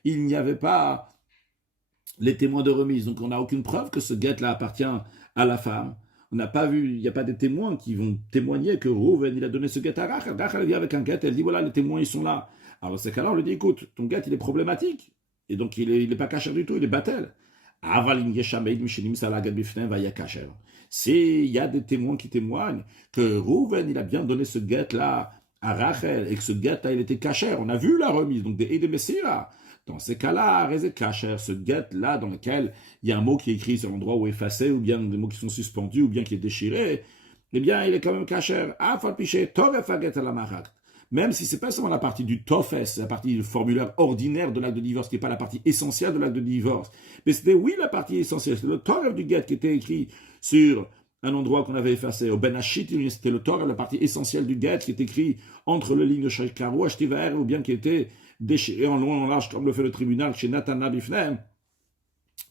il n'y avait pas les témoins de remise. Donc on n'a aucune preuve que ce get-là appartient à la femme. On n'a pas vu, il n'y a pas des témoins qui vont témoigner que Rouven, il a donné ce get à Rachel. Rachel vient avec un get, elle dit voilà, les témoins, ils sont là. Alors, dans ces cas-là, on lui dit écoute, ton get, il est problématique. Et donc, il est pas caché du tout, il est battel. S'il y a des témoins qui témoignent que Rouven, il a bien donné ce get-là à Rachel et que ce get-là, il était caché. On a vu la remise, donc des et des messira. Dans ces cas-là, Rezé Kacher, ce get-là dans lequel il y a un mot qui est écrit sur l'endroit où est effacé, ou bien des mots qui sont suspendus, ou bien qui est déchiré, eh bien, il est quand même Kacher. Même si c'est pas seulement la partie du tofes, la partie du formulaire ordinaire de l'acte de divorce, qui n'est pas la partie essentielle de l'acte de divorce, mais c'était oui la partie essentielle, c'était le toref du get qui était écrit sur un endroit qu'on avait effacé. Au Ben Hashit, c'était le toref, la partie essentielle du get qui est écrit entre les lignes de Shekaro, Ashtivaer, ou bien qui était déchiré en long et en large, comme le fait le tribunal chez Nathan Bifnem,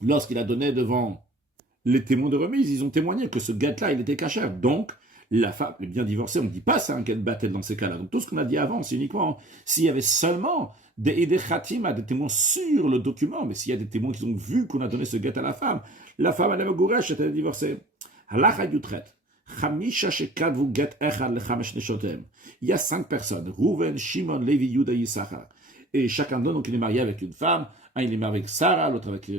lorsqu'il a donné devant les témoins de remise, ils ont témoigné que ce get-là, il était caché. Donc, la femme est bien divorcée, on ne dit pas c'est un get battel dans ces cas-là. Donc, tout ce qu'on a dit avant, c'est uniquement s'il y avait seulement des khatima, des témoins sur le document, mais s'il y a des témoins qui ont vu qu'on a donné ce get à la femme, elle avait gouresh, elle était divorcée. Halacha yutret. Il y a 5 personnes, Rouven, Shimon, Levi, Yuda, Yissachar. Et chacun d'eux, donc, il est marié avec une femme. Un, il est marié avec Sarah, l'autre avec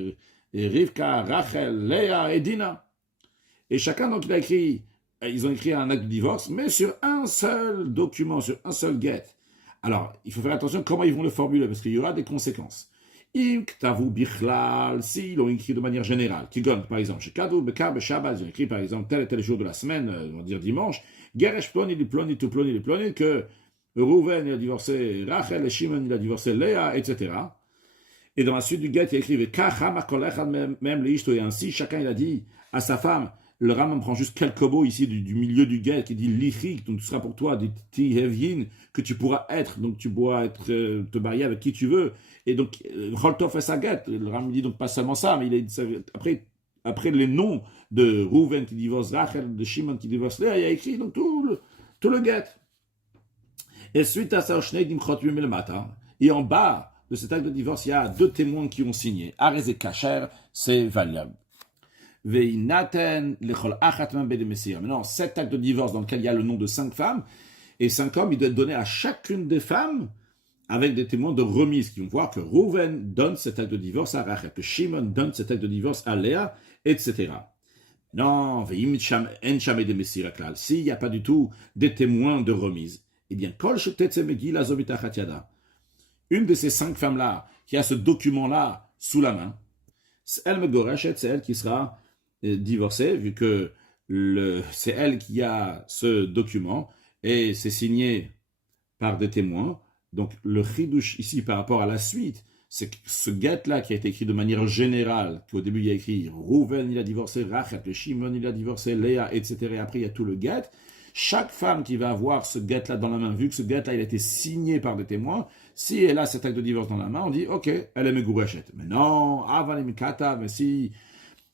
Rivka, Rachel, Léa et Dina. Et chacun, donc, ils ont écrit un acte de divorce, mais sur un seul document, sur un seul get. Alors, il faut faire attention comment ils vont le formuler, parce qu'il y aura des conséquences. Im ktavu bichlal, s'ils l'ont écrit de manière générale, Kigon, par exemple, chez Kadou, Bekar, Shabbat, ils ont écrit, par exemple, tel et tel jour de la semaine, on va dire dimanche, Geresh ploni, tout ploni, que Rouven, il a divorcé Rachel, et Shimon, il a divorcé Léa, etc. Et dans la suite du get, il y a écrit, même les ishto, et ainsi, chacun, il a dit à sa femme, le Rambam prend juste quelques mots ici du milieu du get qui dit lichik, donc ce sera pour toi des tihevyin, que tu pourras être, donc tu pourras être, te marier avec qui tu veux. Et donc, Choltov et sa get, le Rambam dit donc pas seulement ça, mais après les noms de Rouven qui divorce Rachel, de Shimon qui divorce Léa, il y a écrit donc tout le get. Et suite à ça, et en bas de cet acte de divorce, il y a 2 témoins qui ont signé. Arez et Kacher, c'est valable. Maintenant, cet acte de divorce dans lequel il y a le nom de 5 femmes et 5 hommes, il doit être donné à chacune des femmes avec des témoins de remise qui vont voir que Rouven donne cet acte de divorce à Rachel, que Shimon donne cet acte de divorce à Léa, etc. Non, s'il n'y a pas du tout des témoins de remise, eh bien, une de ces 5 femmes-là qui a ce document-là sous la main, elle me gorachet, c'est elle qui sera divorcée, vu que c'est elle qui a ce document et c'est signé par des témoins. Donc le chidouche ici par rapport à la suite, c'est que ce get-là qui a été écrit de manière générale, qu'au début il y a écrit Rouven, il a divorcé Rachel, Shimon, il a divorcé Léa, etc. Et après il y a tout le get. Chaque femme qui va avoir ce get-là dans la main, vu que ce get-là il a été signé par des témoins, si elle a cet acte de divorce dans la main, on dit ok, elle est megourachette. Mais non, mais si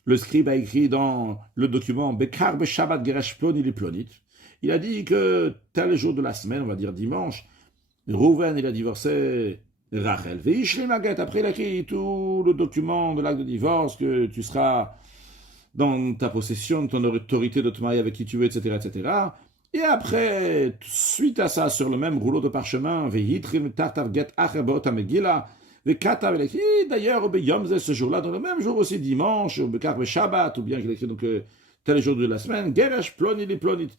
le scribe a écrit dans le document Bekar Shabbat Geresh Ploni Plonit, il a dit que tel jour de la semaine, on va dire dimanche, Rouven il a divorcé Rachel. Après il a écrit tout le document de l'acte de divorce, que tu seras dans ta possession, ton autorité de te marier avec qui tu veux, etc., etc. Et après, suite à ça, sur le même rouleau de parchemin, d'ailleurs, ce jour-là, dans le même jour aussi, dimanche, Shabbat, ou bien qu'il a écrit donc tel jour de la semaine, Geresh Plonit Plonit.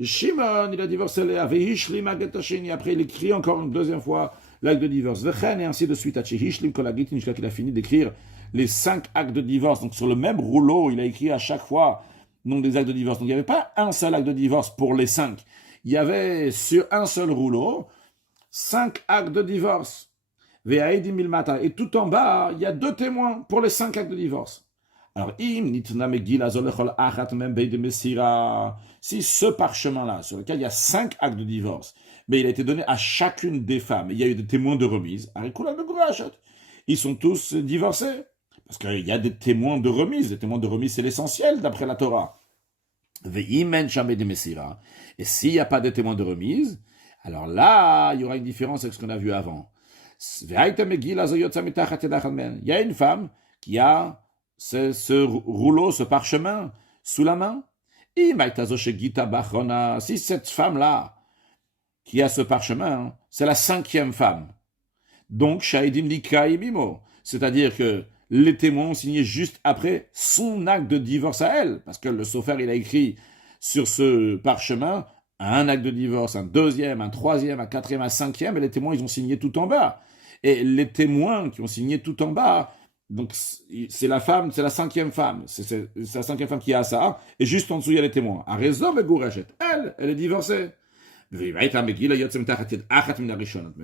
Shimon, il a divorcé Léa. Vehishlim agetashini. Après, il écrit encore une deuxième fois l'acte de divorce. Vechen, et ainsi de suite. Hishlim kolagitin, jusqu'à qu'il a fini d'écrire les 5 actes de divorce. Donc, sur le même rouleau, il a écrit à chaque fois donc, des actes de divorce. Donc, il n'y avait pas un seul acte de divorce pour les 5. Il y avait sur un seul rouleau 5 actes de divorce. Ve'aidim milmata. Et tout en bas, il y a 2 témoins pour les 5 actes de divorce. Alors, si ce parchemin-là, sur lequel il y a 5 actes de divorce, mais il a été donné à chacune des femmes, il y a eu des témoins de remise, ils sont tous divorcés. Parce qu'il y a des témoins de remise. Les témoins de remise, c'est l'essentiel d'après la Torah. Et s'il n'y a pas de témoins de remise, alors là, il y aura une différence avec ce qu'on a vu avant. Il y a une femme qui a ce rouleau, ce parchemin sous la main. Si cette femme-là qui a ce parchemin, c'est la 5e femme, donc c'est-à-dire que les témoins ont signé juste après son acte de divorce à elle, parce que le sofer, il a écrit sur ce parchemin un acte de divorce, un deuxième, un troisième, un quatrième, un 5e, et les témoins, ils ont signé tout en bas. Et les témoins qui ont signé tout en bas, donc c'est la femme, c'est la 5e femme, c'est la 5e femme qui a ça, et juste en dessous, il y a les témoins. À raison, elle est divorcée. Mais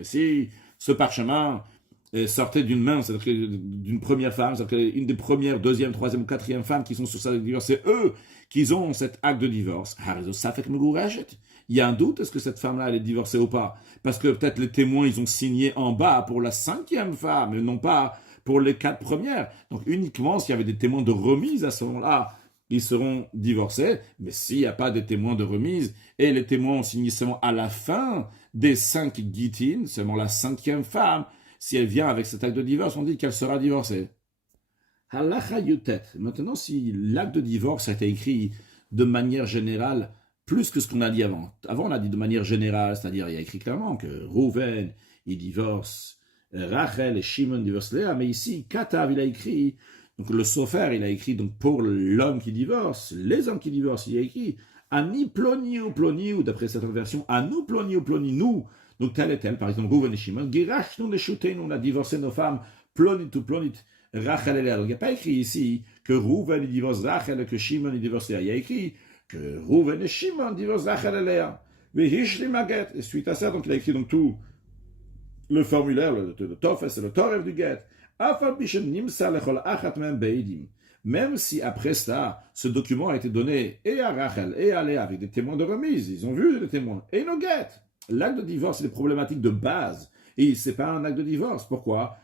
si ce parchemin sortait d'une main, c'est-à-dire d'une première femme, c'est-à-dire une des premières, deuxième, troisième ou quatrième femmes qui sont sur ça de divorce, c'est eux qui ont cet acte de divorce. Il y a un doute, est-ce que cette femme-là, elle est divorcée ou pas? Parce que peut-être les témoins, ils ont signé en bas pour la 5e femme, et non pas pour les 4 premières. Donc uniquement s'il y avait des témoins de remise à ce moment-là, ils seront divorcés. Mais s'il n'y a pas de témoins de remise, et les témoins ont signé seulement à la fin des 5 guitines, seulement la 5e femme, si elle vient avec cet acte de divorce, on dit qu'elle sera divorcée. Halacha yutet. Maintenant, si l'acte de divorce a été écrit de manière générale, plus que ce qu'on a dit avant. Avant, on a dit de manière générale, c'est-à-dire il y a écrit clairement que Rouven, il divorce Rachel et Shimon divorcent Léa, mais ici, Katav, il a écrit, donc le Sofer, il a écrit donc pour l'homme qui divorce, les hommes qui divorcent, il a écrit Ani ploni ou d'après cette version, Anu ploni ou ploni, nous. Donc tel et tel, par exemple, Rouven et Shimon, Girach nous les on a divorcé nos femmes, plonit ou plonit, Rachel et Léa. Donc il n'y a pas écrit ici que Rouven divorce Rachel et que Shimon divorce Léa. Il y a écrit que Rouven et Shimon divorcent Rachel et Léa. Et suite à ça, donc il a écrit donc tout le formulaire, le Tofes et le Toref du Get. Même si après ça, ce document a été donné et à Rachel et à Léa avec des témoins de remise, ils ont vu les témoins, et no get. L'acte de divorce, c'est des problématiques de base. Et c'est pas un acte de divorce. Pourquoi?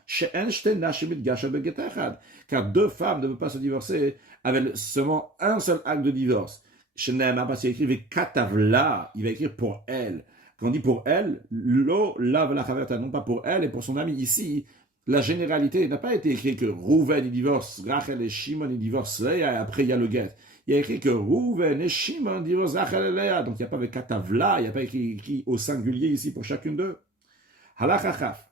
Car 2 femmes ne peuvent pas se divorcer avec seulement un seul acte de divorce. Parce qu'il écrit Katavla, il va écrire pour elle. Quand on dit pour elle, lo lave la chaverta, non pas pour elle et pour son ami. Ici, la généralité n'a pas été écrit que Rouven il divorce Rachel et Shimon il divorce Léa et après il y a le get. Il y a écrit que Rouven et Shimon divorcent Rachel et Léa. Donc il n'y a pas de katavla, il n'y a pas écrit au singulier ici pour chacune d'eux. Halachachaf.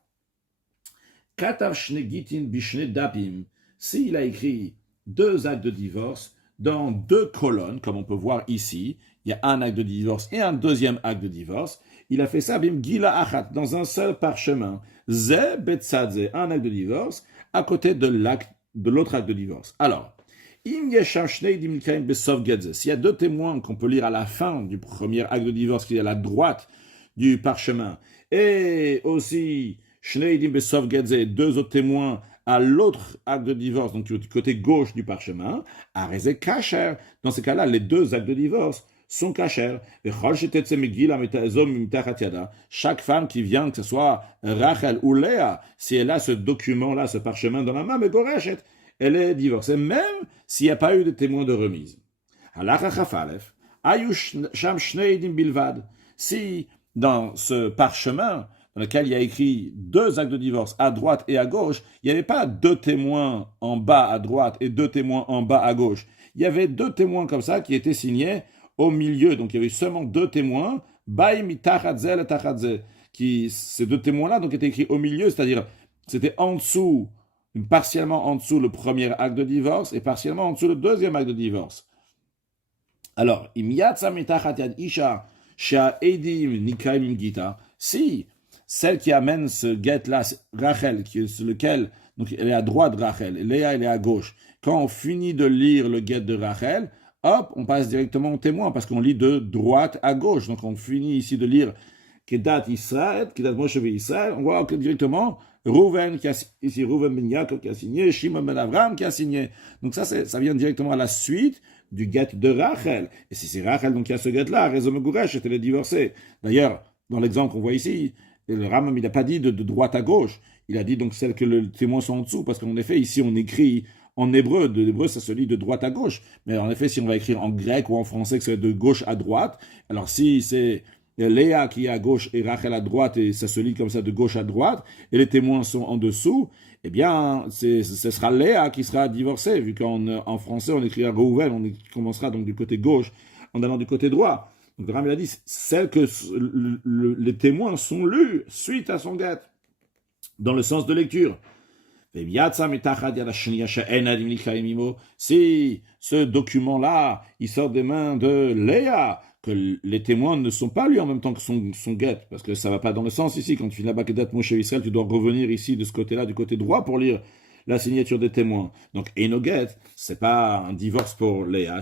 Katav shne gitin bishne dapim. S'il a écrit 2 actes de divorce dans 2 colonnes, comme on peut voir ici, il y a un acte de divorce et un deuxième acte de divorce. Il a fait ça, bim gila achat, dans un seul parchemin. Ze betzadze, un acte de divorce, à côté de l'autre acte de divorce. Alors, s'il y a 2 témoins qu'on peut lire à la fin du premier acte de divorce, qui est à la droite du parchemin, et aussi Shneidim besov gedze, 2 autres témoins à l'autre acte de divorce, donc du côté gauche du parchemin, arezé kacher. Dans ce cas-là, les 2 actes de divorce sont cachers. Chaque femme qui vient, que ce soit Rachel ou Léa, si elle a ce document-là, ce parchemin dans la main, mais Gorechet, elle est divorcée, même s'il n'y a pas eu de témoin de remise. Si dans ce parchemin, dans lequel il y a écrit 2 actes de divorce à droite et à gauche, il n'y avait pas 2 témoins en bas à droite et 2 témoins en bas à gauche. Il y avait 2 témoins comme ça qui étaient signés au milieu. Donc il y avait seulement 2 témoins, ces 2 témoins-là donc étaient écrits au milieu, c'est-à-dire c'était en dessous, partiellement en dessous le premier acte de divorce et partiellement en dessous le deuxième acte de divorce. Alors, im yatsa mitachat yad isha she'edim nikaim gita, si celle qui amène ce guet-là, Rachel, sur lequel, donc elle est à droite de Rachel, et Léa elle est à gauche. Quand on finit de lire le guet de Rachel, hop, on passe directement au témoin, parce qu'on lit de droite à gauche. Donc on finit ici de lire Kedat Israël, Kedat Moshe Israël, on voit que directement Rouven, ici Rouven ben Yaakov qui a signé, Shimon ben Avraham qui a signé. Donc ça vient directement à la suite du guet de Rachel. Et si c'est Rachel donc qui a ce guet-là, Rézo Megouresh, elle est divorcée. D'ailleurs, dans l'exemple qu'on voit ici, le Rambam, il n'a pas dit de droite à gauche. Il a dit donc celle que le témoin sont en dessous, parce qu'en effet, ici, on écrit en hébreu. De hébreu, ça se lit de droite à gauche. Mais en effet, si on va écrire en grec ou en français, que c'est de gauche à droite, alors si c'est Léa qui est à gauche et Rachel à droite, et ça se lit comme ça de gauche à droite, et les témoins sont en dessous, eh bien, ce sera Léa qui sera divorcée, vu qu'en français, on écrira Reuven, on commencera donc du côté gauche, en allant du côté droit. Donc, le Rambam a dit, celle que les témoins sont lus suite à son guet, dans le sens de lecture. Si ce document-là, il sort des mains de Léa, que les témoins ne sont pas lus en même temps que son guet, parce que ça ne va pas dans le sens ici. Quand tu finis la Bakedat Moshe Israël, tu dois revenir ici de ce côté-là, du côté droit, pour lire la signature des témoins. Donc, Enoget, c'est pas un divorce pour Léa,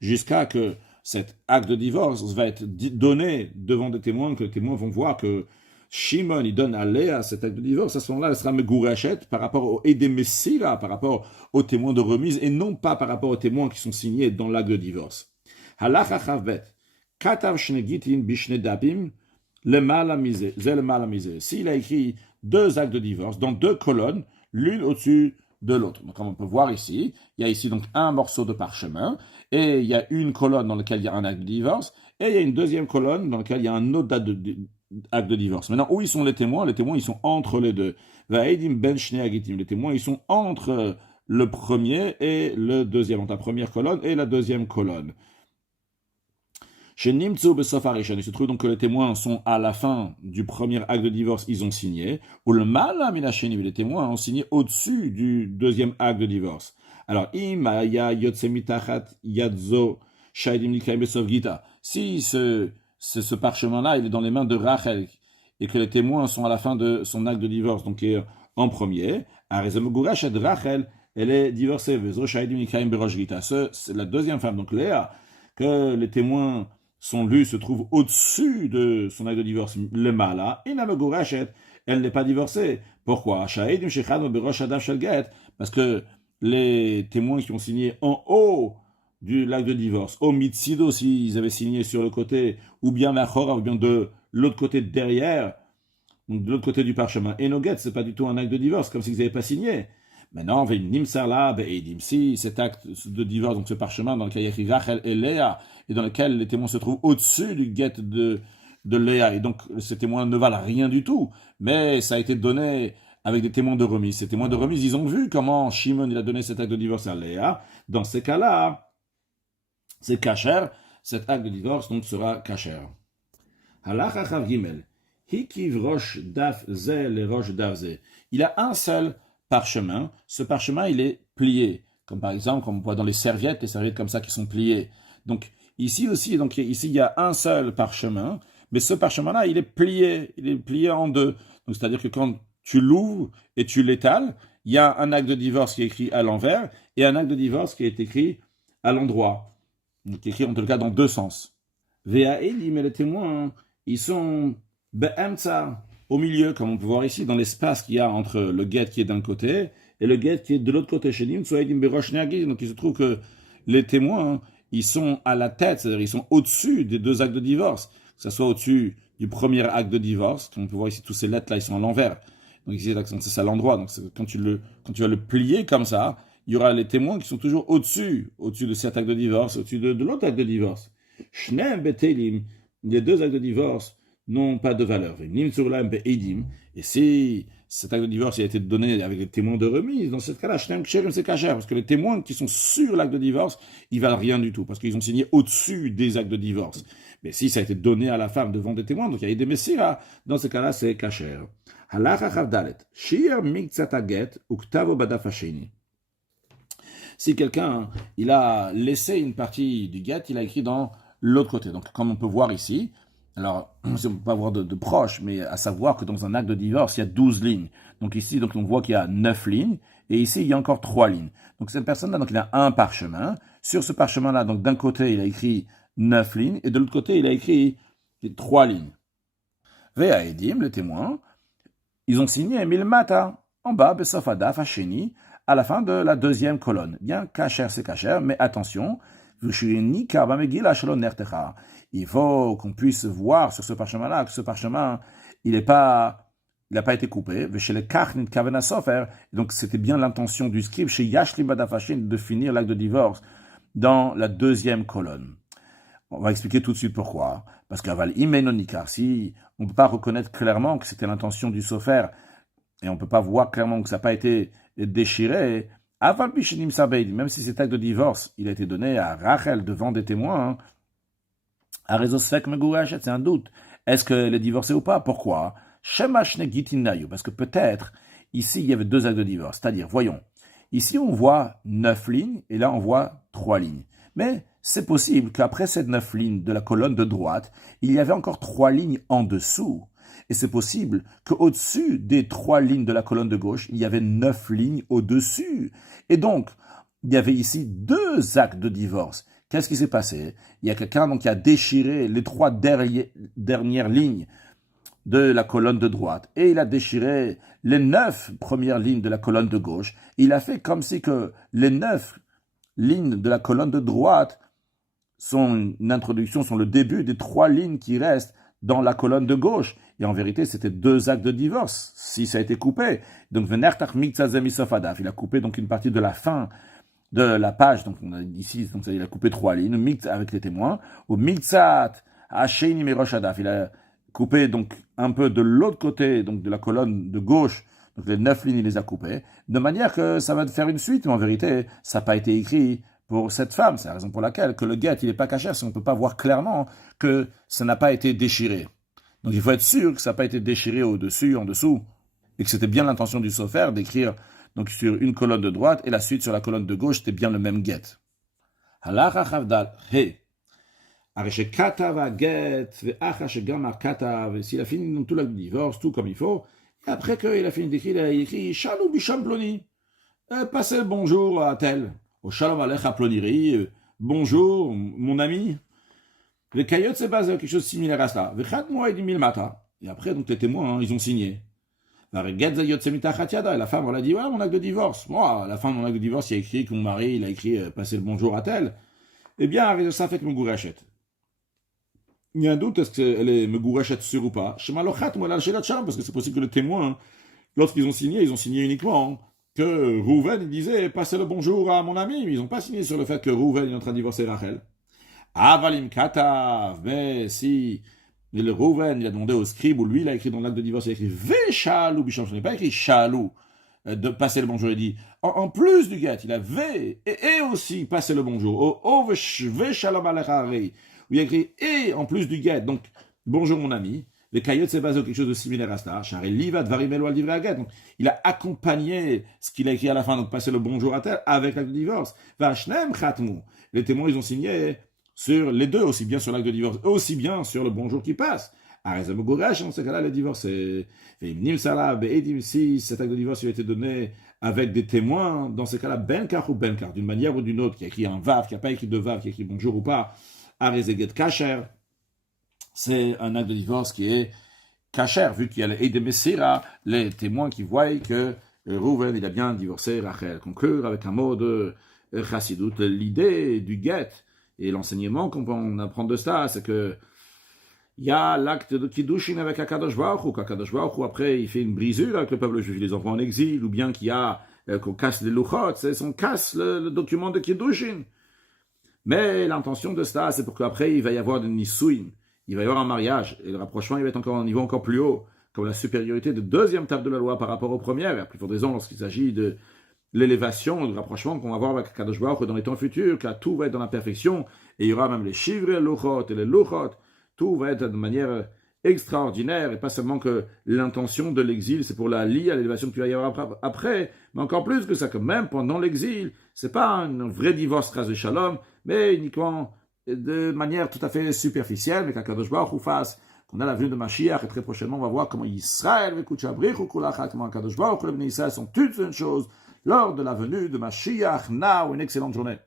jusqu'à que cet acte de divorce va être donné devant des témoins, que les témoins vont voir que Shimon, il donne à Léa cet acte de divorce. À ce moment-là, elle sera Megourachet par rapport au Edemessila, par rapport aux témoins de remise, et non pas par rapport aux témoins qui sont signés dans l'acte de divorce. Halacha chavbet, katav shnegitin bishne dabim, le malamisé, le malamisé. S'il a écrit deux actes de divorce dans deux colonnes, l'une au-dessus de l'autre. Donc, comme on peut voir ici, il y a ici donc un morceau de parchemin, et il y a une colonne dans laquelle il y a un acte de divorce, et il y a une deuxième colonne dans laquelle il y a un autre acte de divorce. Maintenant, où ils sont les témoins? Les témoins, ils sont entre les deux. Vaedim ben shnei agitim. Les témoins, ils sont entre le premier et le deuxième, entre la première colonne et la deuxième colonne. Chez Nimtsu Besof Harishan, il se trouve donc que les témoins sont à la fin du premier acte de divorce, ils ont signé. Ou le Mala Minasheni, les témoins ont signé au-dessus du deuxième acte de divorce. Alors, Imaya Yotsemitachat Yadzo Shaidim Nikaim Besof Gita. Si ce parchemin-là, il est dans les mains de Rachel, et que les témoins sont à la fin de son acte de divorce, donc en premier, Arezemogurash et Rachel, elle est divorcée. Vezro Shaidim Nikaim Berosh Gita. C'est la deuxième femme, donc Léa, que les témoins sont lus, se trouve au-dessus de son acte de divorce, le mala, et Namogurachet, elle n'est pas divorcée. Pourquoi? Parce que les témoins qui ont signé en haut de l'acte de divorce, au mitzido, s'ils avaient signé sur le côté, ou bien machora, ou bien de l'autre côté derrière, donc de l'autre côté du parchemin, et no get, c'est pas du tout un acte de divorce, comme s'ils n'avaient pas signé. Maintenant, si cet acte de divorce, donc ce parchemin dans lequel il y a écrit Rachel et Léa, et dans lequel les témoins se trouvent au-dessus du guet de Léa, et donc ces témoins ne valent rien du tout, mais ça a été donné avec des témoins de remise. Ces témoins de remise, ils ont vu comment Shimon il a donné cet acte de divorce à Léa. Dans ces cas-là, c'est kasher, cet acte de divorce donc sera kasher. Halacha chav gimel, hikiv rosh daf ze le rosh daf ze. Il a un seul parchemin. Ce parchemin, il est plié, comme par exemple, comme on voit dans les serviettes comme ça qui sont pliées. Donc ici aussi, donc ici il y a un seul parchemin, mais ce parchemin-là, il est plié en deux. Donc c'est-à-dire que quand tu l'ouvres et tu l'étales, il y a un acte de divorce qui est écrit à l'envers et un acte de divorce qui est écrit à l'endroit. Donc écrit en tout cas dans deux sens. Ve'aedim, mais les témoins, ils sont be'emtsa, au milieu, comme on peut voir ici, dans l'espace qu'il y a entre le guet qui est d'un côté et le guet qui est de l'autre côté. Donc il se trouve que les témoins, ils sont à la tête, c'est-à-dire ils sont au-dessus des deux actes de divorce, que ce soit au-dessus du premier acte de divorce, comme on peut voir ici, tous ces lettres-là, ils sont à l'envers. Donc ici, c'est ça l'endroit. Donc quand tu vas le plier comme ça, il y aura les témoins qui sont toujours au-dessus de cet acte de divorce, au-dessus de l'autre acte de divorce. Shneim betelim, les deux actes de divorce n'ont pas de valeur. Et si cet acte de divorce a été donné avec les témoins de remise, dans ce cas-là, c'est kasher, parce que les témoins qui sont sur l'acte de divorce, ils valent rien du tout, parce qu'ils ont signé au-dessus des actes de divorce. Mais si ça a été donné à la femme devant des témoins, donc il y a des messiras, dans ce cas-là, c'est kasher. Halacha chavdalet, shir miktsat aget uktavo badaf hasheni. Si quelqu'un, il a laissé une partie du get, il a écrit dans l'autre côté. Donc, comme on peut voir ici, alors, on ne peut pas voir de proche, mais à savoir que dans un acte de divorce, il y a 12 lignes. Donc ici, donc, on voit qu'il y a 9 lignes, et ici, il y a encore 3 lignes. Donc cette personne-là, donc, il a un parchemin. Sur ce parchemin-là, donc d'un côté, il a écrit 9 lignes, et de l'autre côté, il a écrit 3 lignes. Ve'aedim, les témoins, ils ont signé Milmata, en bas, Besofada, Facheni, à la fin de la deuxième colonne. Bien, Kacher, c'est Kacher, mais attention, il faut qu'on puisse voir sur ce parchemin-là que ce parchemin, il n'a pas été coupé. Donc, c'était bien l'intention du scribe chez Yashlim Badafashin de finir l'acte de divorce dans la deuxième colonne. On va expliquer tout de suite pourquoi. Parce qu'aval imenonikar, si on ne peut pas reconnaître clairement que c'était l'intention du sofer, et on ne peut pas voir clairement que ça n'a pas été déchiré, aval bishinim sabeid, même si cet acte de divorce, il a été donné à Rachel devant des témoins, à Rezosfek Megurashet, c'est un doute. Est-ce qu'elle est divorcée ou pas? Pourquoi? Shemashne gitinayu, parce que peut-être, ici, il y avait 2 actes de divorce. C'est-à-dire, voyons, ici, on voit 9 lignes, et là, on voit 3 lignes. Mais c'est possible qu'après ces 9 lignes de la colonne de droite, il y avait encore 3 lignes en dessous. Et c'est possible qu'au-dessus des 3 lignes de la colonne de gauche, il y avait 9 lignes au-dessus. Et donc, il y avait ici 2 actes de divorce. Qu'est-ce qui s'est passé? Il y a quelqu'un donc qui a déchiré les 3 dernières lignes de la colonne de droite. Et il a déchiré les 9 premières lignes de la colonne de gauche. Il a fait comme si que les 9 lignes de la colonne de droite sont une introduction, sont le début des 3 lignes qui restent dans la colonne de gauche. Et en vérité, c'était 2 actes de divorce, si ça a été coupé. Donc, il a coupé donc une partie de la fin de la page. Donc, on a ici, donc, il a coupé 3 lignes, avec les témoins. Au Miktsat, Hasheni Meroshadaf, il a coupé donc un peu de l'autre côté, donc de la colonne de gauche. Donc, les 9 lignes, il les a coupées. De manière que ça va faire une suite, mais en vérité, ça n'a pas été écrit pour cette femme. C'est la raison pour laquelle que le get, il n'est pas caché, si on ne peut pas voir clairement que ça n'a pas été déchiré. Donc il faut être sûr que ça n'a pas été déchiré au-dessus, en dessous, et que c'était bien l'intention du sofer d'écrire donc sur une colonne de droite et la suite sur la colonne de gauche, c'était bien le même get. Halacha chavdal he. Katav get ve'acha shegamar katav. S'il a fini donc tout l'acte de divorce, tout comme il faut, et après qu'il a fini d'écrire, il a écrit Shalom bisham ploni. Passez le bonjour à tel. Au shalom alecha ploniri. Bonjour, mon ami. Les caillottes, c'est pas quelque chose de similaire à cela. Et après, donc, les témoins, ils ont signé. Et la femme, elle a dit, voilà mon acte de divorce. Moi, à la fin de mon acte de divorce, il a écrit que mon mari, il a écrit passer le bonjour à tel. Eh bien, ça fait que me gourachette. Il y a un doute, est-ce qu'elle est me gourachette sûr ou pas? Parce que c'est possible que les témoins, lorsqu'ils ont signé uniquement que Rouven, il disait, passez le bonjour à mon ami. Ils n'ont pas signé sur le fait que Rouven est en train de divorcer Rachel. Avalim Katav, mais si le Rouven, il a demandé au scribe, ou lui, il a écrit dans l'acte de divorce, il a écrit Ve-Shalou Bisham, ce n'est pas écrit Shalou, de passer le bonjour, il dit, en plus du get, il a Ve, et aussi passer le bonjour, Ve-Shalom Alechari, où il a écrit et en plus du get, donc, bonjour mon ami, les caillottes, c'est basé sur quelque chose de similaire à cela, Charé Liva, Dvarimelo al Divrei Haget, donc, il a accompagné ce qu'il a écrit à la fin, donc passer le bonjour à tel, avec l'acte de divorce, Vashnem Khatmou, les témoins, ils ont signé sur les deux, aussi bien sur l'acte de divorce, aussi bien sur le bonjour qui passe. Dans ce cas-là, le divorce est... Si cet acte de divorce a été donné avec des témoins, dans ce cas-là, benkar ou benkar, d'une manière ou d'une autre, qui a écrit un vav, qui n'a pas écrit de vav, qui a écrit bonjour ou pas, arezeget kacher, c'est un acte de divorce qui est kacher, vu qu'il y a les de Messira, les témoins qui voient que Rouven, il a bien divorcé Rachel. Conclure avec un mot de chassidut, l'idée du get, et l'enseignement qu'on peut apprendre de ça, c'est que il y a l'acte de Kiddushin avec Akadosh Baruch Hu, qu'Akadosh Baruch Hu, après, il fait une brisure avec le peuple juif, il les envoie en exil, ou bien qu'il y a, qu'on casse les luchot, c'est on casse le document de Kiddushin. Mais l'intention de ça, c'est pour qu'après, il va y avoir des nisuin, il va y avoir un mariage, et le rapprochement, il va être encore à un niveau encore plus haut, comme la supériorité de deuxième table de la loi par rapport aux premières, et à plus forte raison lorsqu'il s'agit de l'élévation, le rapprochement qu'on va avoir avec Kadosh Baruch Hu dans les temps futurs, car tout va être dans la perfection, et il y aura même les chivres, les luchot et les luchot, tout va être de manière extraordinaire, et pas seulement que l'intention de l'exil, c'est pour la lier à l'élévation qu'il va y avoir après, mais encore plus que ça, que même pendant l'exil, c'est pas un vrai divorce ras de shalom, mais uniquement de manière tout à fait superficielle, mais qu'Akadosh Baruch Hu fasse, qu'on a la venue de Mashiach, et très prochainement, on va voir comment Israël, comment Akadosh Baruch Hu, les Israël sont toutes une chose, lors de la venue de Mashiach. Now, une excellente journée.